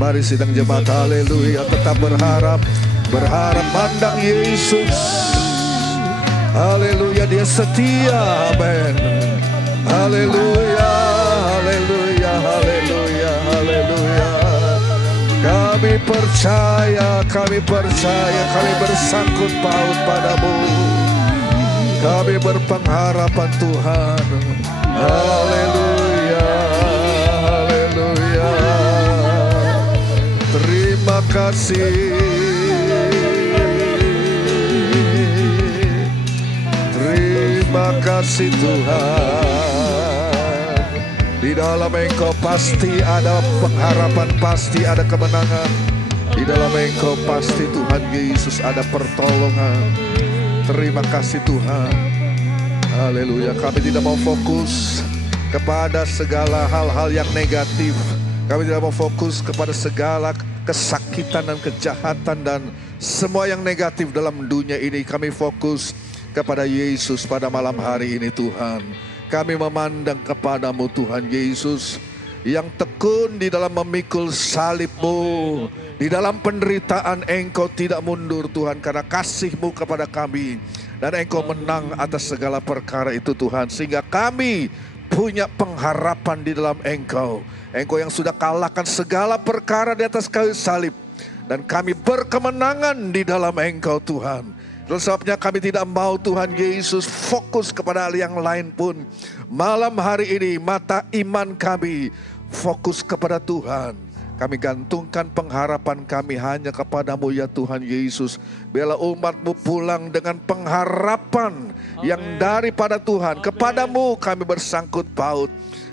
Mari sidang jemaat, haleluya, tetap berharap, mandang Yesus. Haleluya, dia setia, amin. Haleluya, haleluya, haleluya, haleluya. Kami percaya, kami bersangkut paut padamu. Kami berpengharapan Tuhan. Haleluya, haleluya. Terima kasih. Terima kasih Tuhan. Di dalam Engkau pasti ada pengharapan, pasti ada kemenangan. Di dalam Engkau pasti Tuhan Yesus ada pertolongan. Terima kasih Tuhan. Haleluya. Kami tidak mau fokus kepada segala hal-hal yang negatif. Kami tidak mau fokus kepada segala kesakitan dan kejahatan dan semua yang negatif dalam dunia ini. Kami fokus kepada Yesus pada malam hari ini Tuhan. Kami memandang kepadamu Tuhan Yesus, yang tekun di dalam memikul salib-Mu. Di dalam penderitaan Engkau tidak mundur Tuhan, karena kasih-Mu kepada kami. Dan Engkau menang atas segala perkara itu Tuhan, sehingga kami punya pengharapan di dalam Engkau. Engkau yang sudah kalahkan segala perkara di atas kayu salib. Dan kami berkemenangan di dalam Engkau Tuhan. Itulah sebabnya kami tidak mau Tuhan Yesus fokus kepada hal yang lain pun. Malam hari ini mata iman kami fokus kepada Tuhan. Kami gantungkan pengharapan kami hanya kepadamu ya Tuhan Yesus. Biarlah umat-Mu pulang dengan pengharapan yang daripada Tuhan. Kepadamu kami bersangkut paut.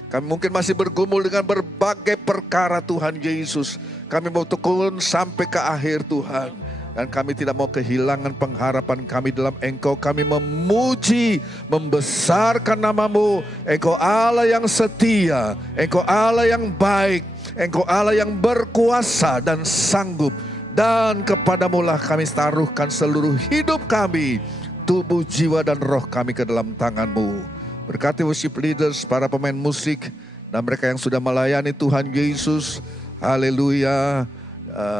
Kami mungkin masih bergumul dengan berbagai perkara Tuhan Yesus. Kami mau tekun sampai ke akhir Tuhan. Dan kami tidak mau kehilangan pengharapan kami dalam Engkau. Kami memuji, membesarkan nama-Mu. Engkau Allah yang setia, Engkau Allah yang baik, Engkau Allah yang berkuasa dan sanggup. Dan kepadamu lah kami taruhkan seluruh hidup kami, tubuh, jiwa, dan roh kami ke dalam tangan-Mu. Berkati worship leaders, para pemain musik, dan mereka yang sudah melayani Tuhan Yesus. Haleluya.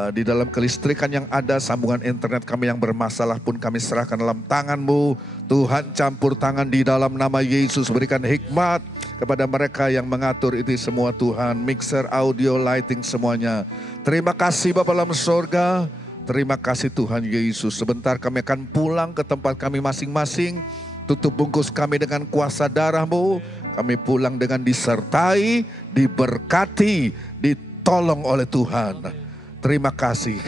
Di dalam kelistrikan yang ada, sambungan internet kami yang bermasalah pun kami serahkan dalam tangan-Mu. Tuhan campur tangan di dalam nama Yesus. Berikan hikmat kepada mereka yang mengatur itu semua Tuhan. Mixer, audio, lighting semuanya. Terima kasih Bapa dalam sorga. Terima kasih Tuhan Yesus. Sebentar kami akan pulang ke tempat kami masing-masing. Tutup bungkus kami dengan kuasa darah-Mu. Kami pulang dengan disertai, diberkati, ditolong oleh Tuhan. Terima kasih.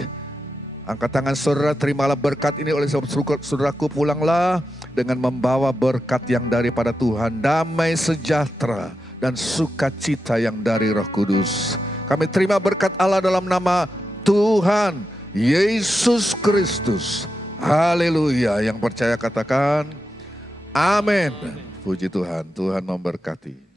Angkat tangan saudara, terimalah berkat ini oleh saudaraku. Pulanglah dengan membawa berkat yang daripada Tuhan. Damai sejahtera dan sukacita yang dari Roh Kudus. Kami terima berkat Allah dalam nama Tuhan Yesus Kristus. Haleluya. Yang percaya katakan amin. Puji Tuhan, Tuhan memberkati.